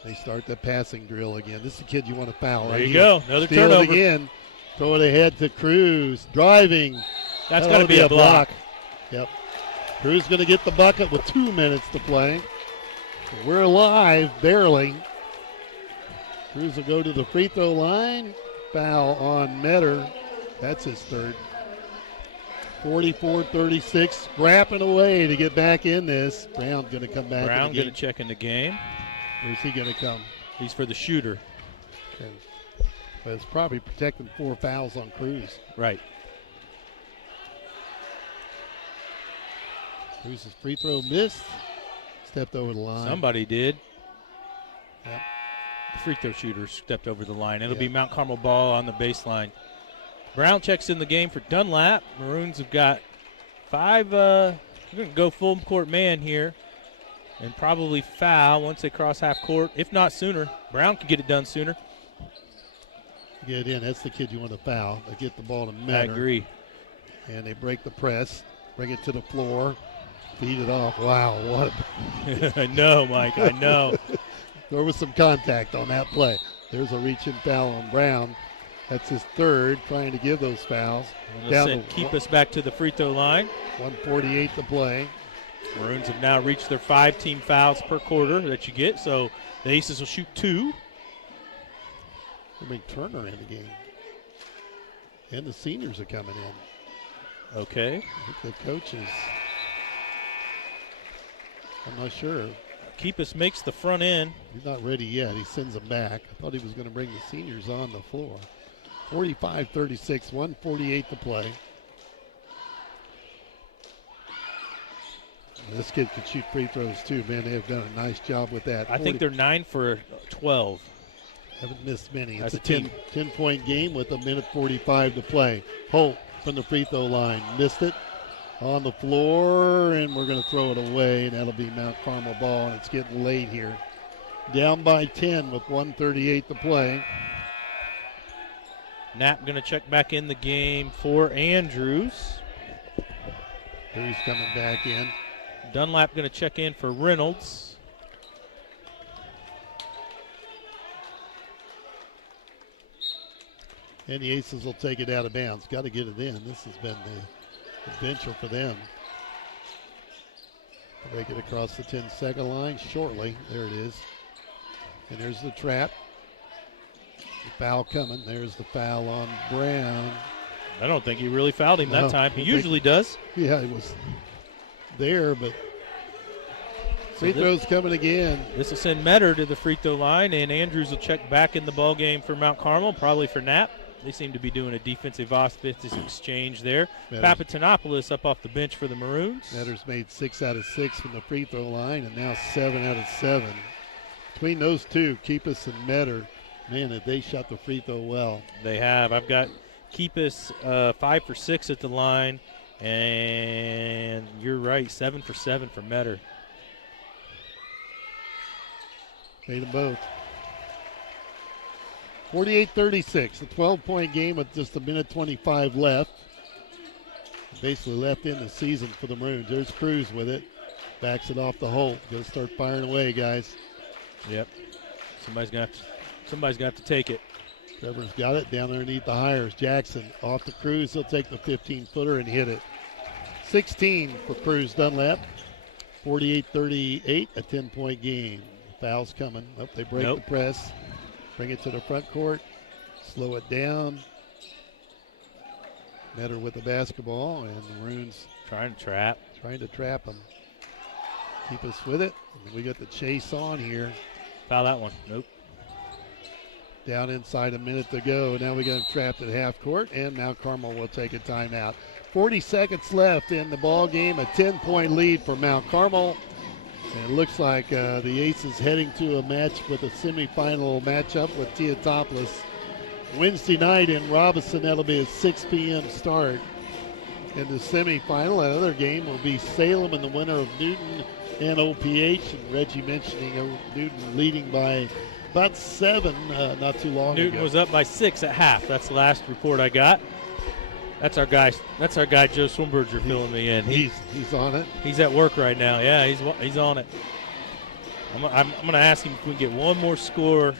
They start the passing drill again. This is the kid you want to foul. There right you here. go. Another Steal turnover. It again. Throw it ahead to Cruz. Driving. That's got to be a block. Yep. Cruz going to get the bucket with 2 minutes to play. We're alive, barely. Cruz will go to the free throw line. Foul on Metter. That's his third. 44-36, scrapping away to get back in this. Brown going to come back. Brown going to check in the game. Where's he going to come? He's for the shooter. Okay. But it's probably protecting 4 fouls on Cruz. Right. Cruz's free throw missed. Stepped over the line. Somebody did. Yep. The free throw shooter stepped over the line. It'll be Mount Carmel ball on the baseline. Brown checks in the game for Dunlap. Maroons have got 5. We're going to go full court man here and probably foul once they cross half court, if not sooner. Brown can get it done sooner. Get in. That's the kid you want to foul. They get the ball to Metter. I agree. And they break the press, bring it to the floor, feed it off. Wow, what I know, Mike, I know. There was some contact on that play. There's a reach-in foul on Brown. That's his third, trying to give those fouls. Keep us back to the free throw line. 1:48 to play. Maroons have now reached their 5 team fouls per quarter that you get, so the Aces will shoot 2. We'll bring Turner in the game. And the seniors are coming in. Okay. I think the coaches, I'm not sure. Keepus makes the front end. He's not ready yet. He sends them back. I thought he was going to bring the seniors on the floor. 45-36, 1:48 to play. This kid can shoot free throws too, man. They have done a nice job with that. I think they're 9 for 12. Haven't missed many. That's It's a 10-point game with 1:45 to play. Holt from the free throw line. Missed it. On the floor, and we're going to throw it away, and that'll be Mount Carmel ball, and it's getting late here. Down by 10 with 1:38 to play. Knapp going to check back in the game for Andrews. He's coming back in. Dunlap going to check in for Reynolds. And the Aces will take it out of bounds. Got to get it in. This has been the adventure for them. Break it across the 10-second line shortly. There it is. And there's the trap. The foul coming. There's the foul on Brown. I don't think he really fouled him that time. He usually does. Yeah, it was there, but free throws coming again. This will send Metter to the free throw line, and Andrews will check back in the ball game for Mount Carmel, probably for Knapp. They seem to be doing a defensive offensive exchange there. Papatonopoulos up off the bench for the Maroons. Metter's made 6 out of 6 from the free throw line, and now 7 out of 7. Between those two, Keepus and Metter, man, if they shot the free throw well. They have. I've got Keepus 5 for 6 at the line, and you're right, 7 for 7 for Metter. Made them both. 48-36, a 12-point game with just 1:25 left. Basically left in the season for the Maroons. There's Cruz with it. Backs it off the Holt. Going to start firing away, guys. Yep. Somebody's gonna have to take it. Trevor's got it down underneath the Hires. Jackson off the Cruz. He'll take the 15-footer and hit it. 16 for Cruz Dunlap. 48-38, a 10-point game. Foul's coming. Oh, they break the press. Bring it to the front court. Slow it down. Metter with the basketball, and the Maroons trying to trap them. keep us with it. And we got the chase on here. Foul that one. Nope. Down inside, a minute to go. Now we got him trapped at half court, and now Carmel will take a timeout. 40 seconds left in the ball game. A 10-point lead for Mount Carmel. And it looks like the Aces heading to a match with a semifinal matchup with Teotopoulos Wednesday night in Robinson. That'll be a 6 p.m. start. In the semifinal, another game will be Salem and the winner of Newton and OPH. And Reggie mentioning Newton leading by about 7 not too long ago. Newton was up by 6 at half. That's the last report I got. That's our guy. That's our guy, Joe Swinberger, filling me in. He's on it. He's at work right now. Yeah, he's on it. I'm going to ask him if we can get one more score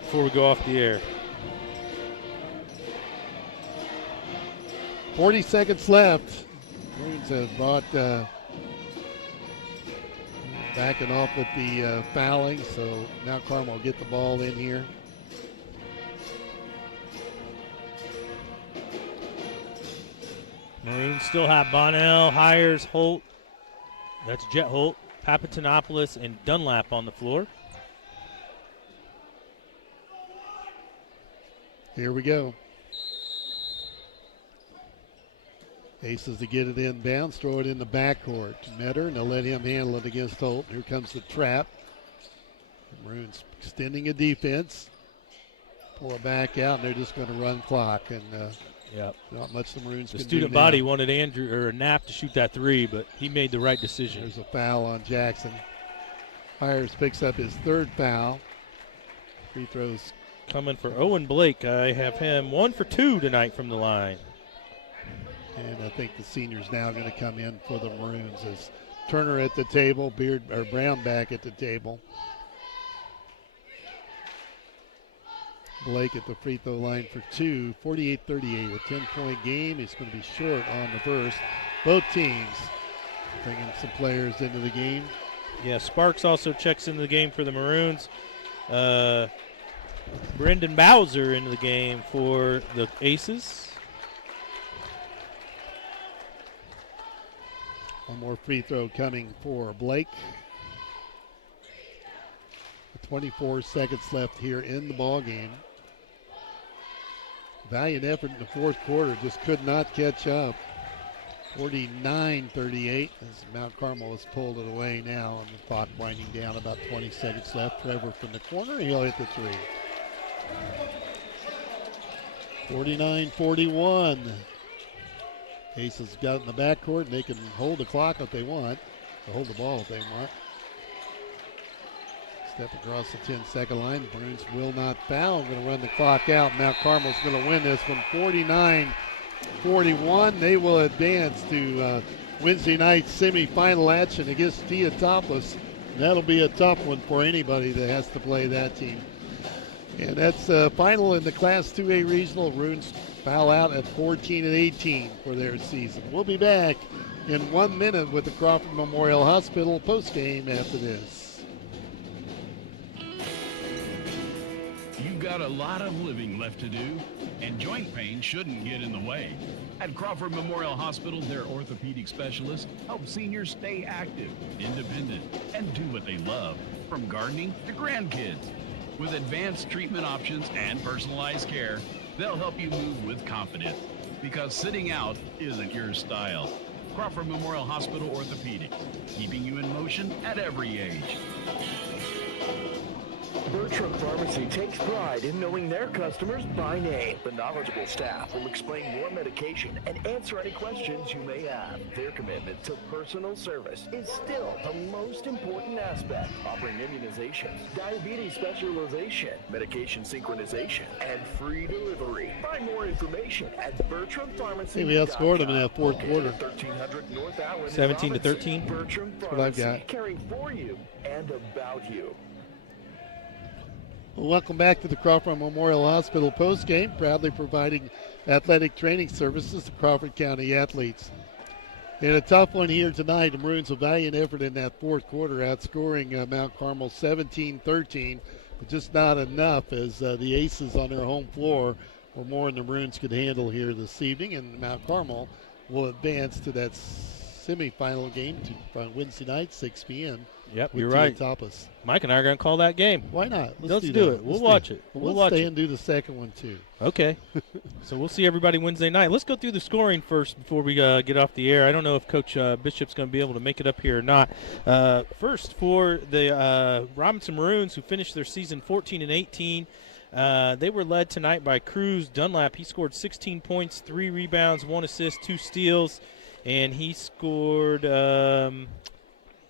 before we go off the air. 40 seconds left. Maroons have brought backing off with the fouling, so now Carmel will get the ball in here. Maroons still have Bonnell, Hires, Holt. That's Jet Holt, Papatonopoulos, and Dunlap on the floor. Here we go. Aces to get it inbounds, throw it in the backcourt. Metter, and they'll let him handle it against Holt. Here comes the trap. The Maroons extending a defense. Pull it back out, and they're just going to run clock. And yep. Not much the Maroons can do. The student body wanted Knapp to shoot that 3, but he made the right decision. There's a foul on Jackson. Hires picks up his 3rd foul. Free throws coming for Owen Blake. I have him 1 for 2 tonight from the line. And I think the senior's now going to come in for the Maroons as Turner at the table, Brown back at the table. Blake at the free throw line for 2, 48-38, a 10-point game. He's going to be short on the first. Both teams bringing some players into the game. Yeah, Sparks also checks into the game for the Maroons. Brendan Bowser into the game for the Aces. One more free throw coming for Blake. 24 seconds left here in the ball game. Valiant effort in the fourth quarter, just could not catch up. 49-38 as Mount Carmel has pulled it away now, and the clock winding down, about 20 seconds left. Trevor from the corner, he'll hit the 3. 49-41. Aces got it in the backcourt, and they can hold the clock if they want, or hold the ball if they want. Step across the 10-second line. The Maroons will not foul. I'm going to run the clock out. Mount Carmel's going to win this one 49-41. They will advance to Wednesday night semifinal action against Teotopoulos. And that'll be a tough one for anybody that has to play that team. And that's final in the Class 2A Regional. Maroons foul out at 14-18 for their season. We'll be back in 1 minute with the Crawford Memorial Hospital postgame after this. You've got a lot of living left to do, and joint pain shouldn't get in the way. At Crawford Memorial Hospital, their orthopedic specialists help seniors stay active, independent, and do what they love, from gardening to grandkids. With advanced treatment options and personalized care, they'll help you move with confidence, because sitting out isn't your style. Crawford Memorial Hospital Orthopedics, keeping you in motion at every age. Bertram Pharmacy takes pride in knowing their customers by name. The knowledgeable staff will explain your medication and answer any questions you may have. Their commitment to personal service is still the most important aspect, offering immunizations, diabetes specialization, medication synchronization, and free delivery. Find more information at Bertram Pharmacy. Hey, we outscored them in that fourth quarter. 1300 North Allen, 17-13. Bertram That's what I've Pharmacy, got. caring for you and about you. Well, welcome back to the Crawford Memorial Hospital postgame, proudly providing athletic training services to Crawford County athletes. And a tough one here tonight. The Maroons a valiant effort in that fourth quarter, outscoring Mount Carmel 17-13, but just not enough as the Aces on their home floor were more than the Maroons could handle here this evening, and Mount Carmel will advance to that semifinal game Wednesday night, 6 p.m. Yep, with you're right. Tapas. Mike and I are going to call that game. Why not? Let's do it. We'll watch it. We'll watch stay it. and do the second one, too. Okay. So we'll see everybody Wednesday night. Let's go through the scoring first before we get off the air. I don't know if Coach Bishop's going to be able to make it up here or not. First, for the Robinson Maroons, who finished their season 14-18, they were led tonight by Cruz Dunlap. He scored 16 points, 3 rebounds, 1 assist, 2 steals, and he scored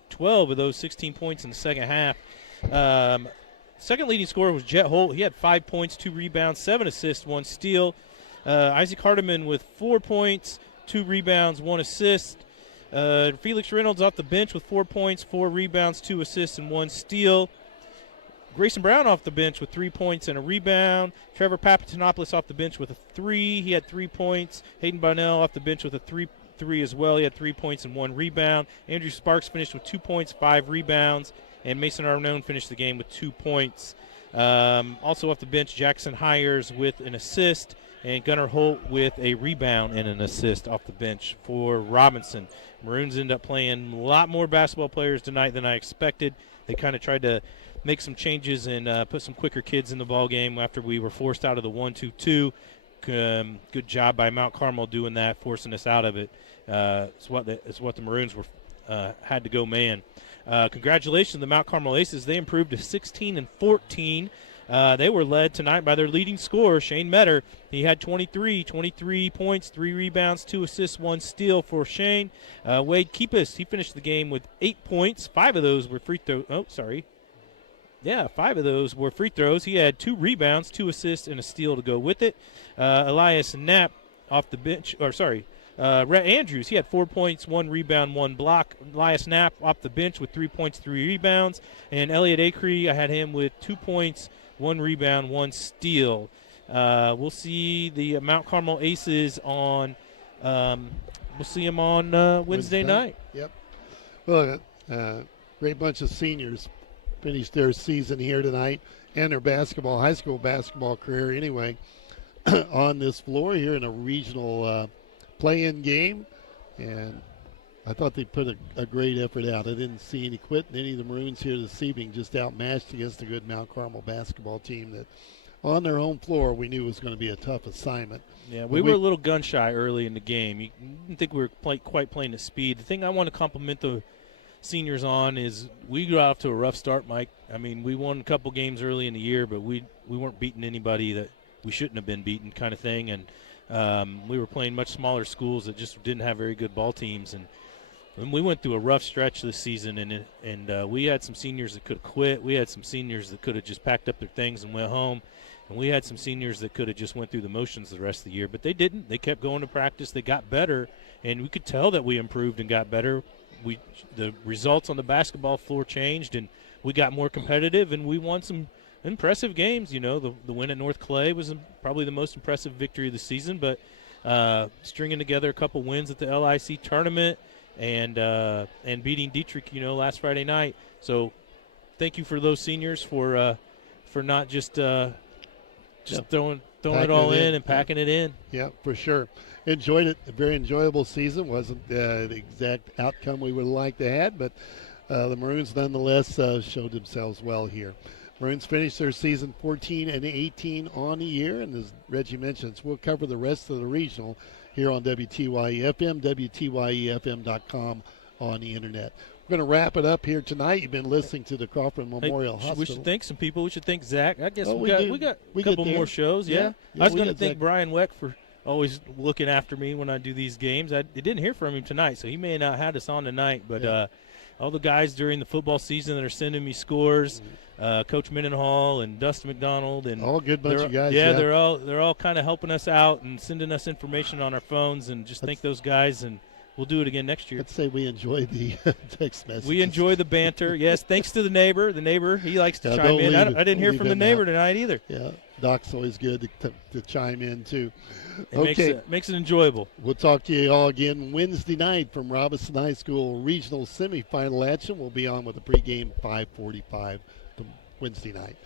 12 of those 16 points in the second half. Second leading scorer was Jet Holt. He had 5 points, 2 rebounds, 7 assists, 1 steal. Isaac Hardiman with 4 points, 2 rebounds, 1 assist. Felix Reynolds off the bench with 4 points, 4 rebounds, 2 assists, and 1 steal. Grayson Brown off the bench with 3 points and a rebound. Trevor Papatonopoulos off the bench with a 3. He had 3 points. Hayden Bonnell off the bench with a 3 as well. He had 3 points and 1 rebound. Andrew Sparks finished with 2 points, 5 rebounds. And Mason Arnone finished the game with 2 points. Also off the bench, Jackson Hires with an assist. And Gunnar Holt with a rebound and an assist off the bench for Robinson. Maroons end up playing a lot more basketball players tonight than I expected. They kind of tried to make some changes and put some quicker kids in the ball game after we were forced out of the 1-2-2. Good job by Mount Carmel doing that, forcing us out of it. It's what the Maroons were had to go man. Congratulations to the Mount Carmel Aces. They improved to 16-14. They were led tonight by their leading scorer, Shane Metter. He had 23 points, 3 rebounds, 2 assists, 1 steal for Shane. Wade Keepus, he finished the game with 8 points. 5 of those were free throws. 5 of those were free throws. He had 2 rebounds, 2 assists, and a steal to go with it. Elias Knapp off the bench, Rhett Andrews, he had 4 points, 1 rebound, 1 block. Elias Knapp off the bench with 3 points, 3 rebounds. And Elliot Acree, I had him with 2 points, 1 rebound, 1 steal. We'll see the Mount Carmel Aces on Wednesday night. Yep. Well, great bunch of seniors finished their season here tonight and their high school basketball career anyway, on this floor here in a regional play-in game. And I thought they put a great effort out. I didn't see any quitting. Any of the Maroons here this evening just outmatched against a good Mount Carmel basketball team that on their home floor we knew was going to be a tough assignment. Yeah, we were a little gun-shy early in the game. You didn't think we were quite playing at speed. The thing I want to compliment the seniors on is we got off to a rough start, Mike. I mean, we won a couple games early in the year, but we weren't beating anybody that we shouldn't have been beaten, kind of thing. And we were playing much smaller schools that just didn't have very good ball teams. And we went through a rough stretch this season, and we had some seniors that could have quit. We had some seniors that could have just packed up their things and went home. And we had some seniors that could have just went through the motions the rest of the year, but they didn't. They kept going to practice. They got better, and we could tell that we improved and got better. The results on the basketball floor changed, and we got more competitive, and we won some impressive games. You know, the win at North Clay was probably the most impressive victory of the season, but stringing together a couple wins at the LIC tournament and beating Dietrich, last Friday night. So thank you for those seniors for not just throwing it all in and packing it in. Yeah, for sure. Enjoyed it. A very enjoyable season. Wasn't the exact outcome we would have liked to have, but the Maroons nonetheless showed themselves well here. Maroons finished their season 14-18 on the year, and as Reggie mentioned, we'll cover the rest of the regional here on WTYE FM, WTYEFM.com on the internet. We're going to wrap it up here tonight. You've been listening to the Crawford Memorial Hospital. We should thank some people. We should thank Zach. I guess we got a couple more shows. Yeah. I was going to thank Brian Weck for always looking after me when I do these games. I didn't hear from him tonight, so he may not have had us on tonight. But all the guys during the football season that are sending me scores, Coach Mendenhall and Dustin McDonald, and all good bunch of guys. Yeah, they're all kind of helping us out and sending us information on our phones, and just thank those guys. And we'll do it again next year. I'd say we enjoy the text messages. We enjoy the banter. Yes, thanks to the neighbor. The neighbor, he likes to chime in. I didn't hear from the neighbor tonight either. Yeah, Doc's always good to chime in, too. Makes it enjoyable. We'll talk to you all again Wednesday night from Robinson High School regional semifinal action. We'll be on with the pregame 5:45 Wednesday night.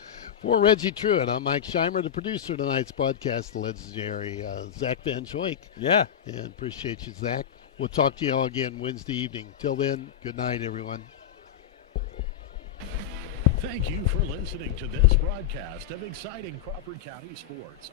For Reggie Truitt, I'm Mike Scheimer, the producer of tonight's broadcast, the legendary Zach Van Schoik. Yeah. And appreciate you, Zach. We'll talk to you all again Wednesday evening. Till then, good night, everyone. Thank you for listening to this broadcast of exciting Crawford County sports.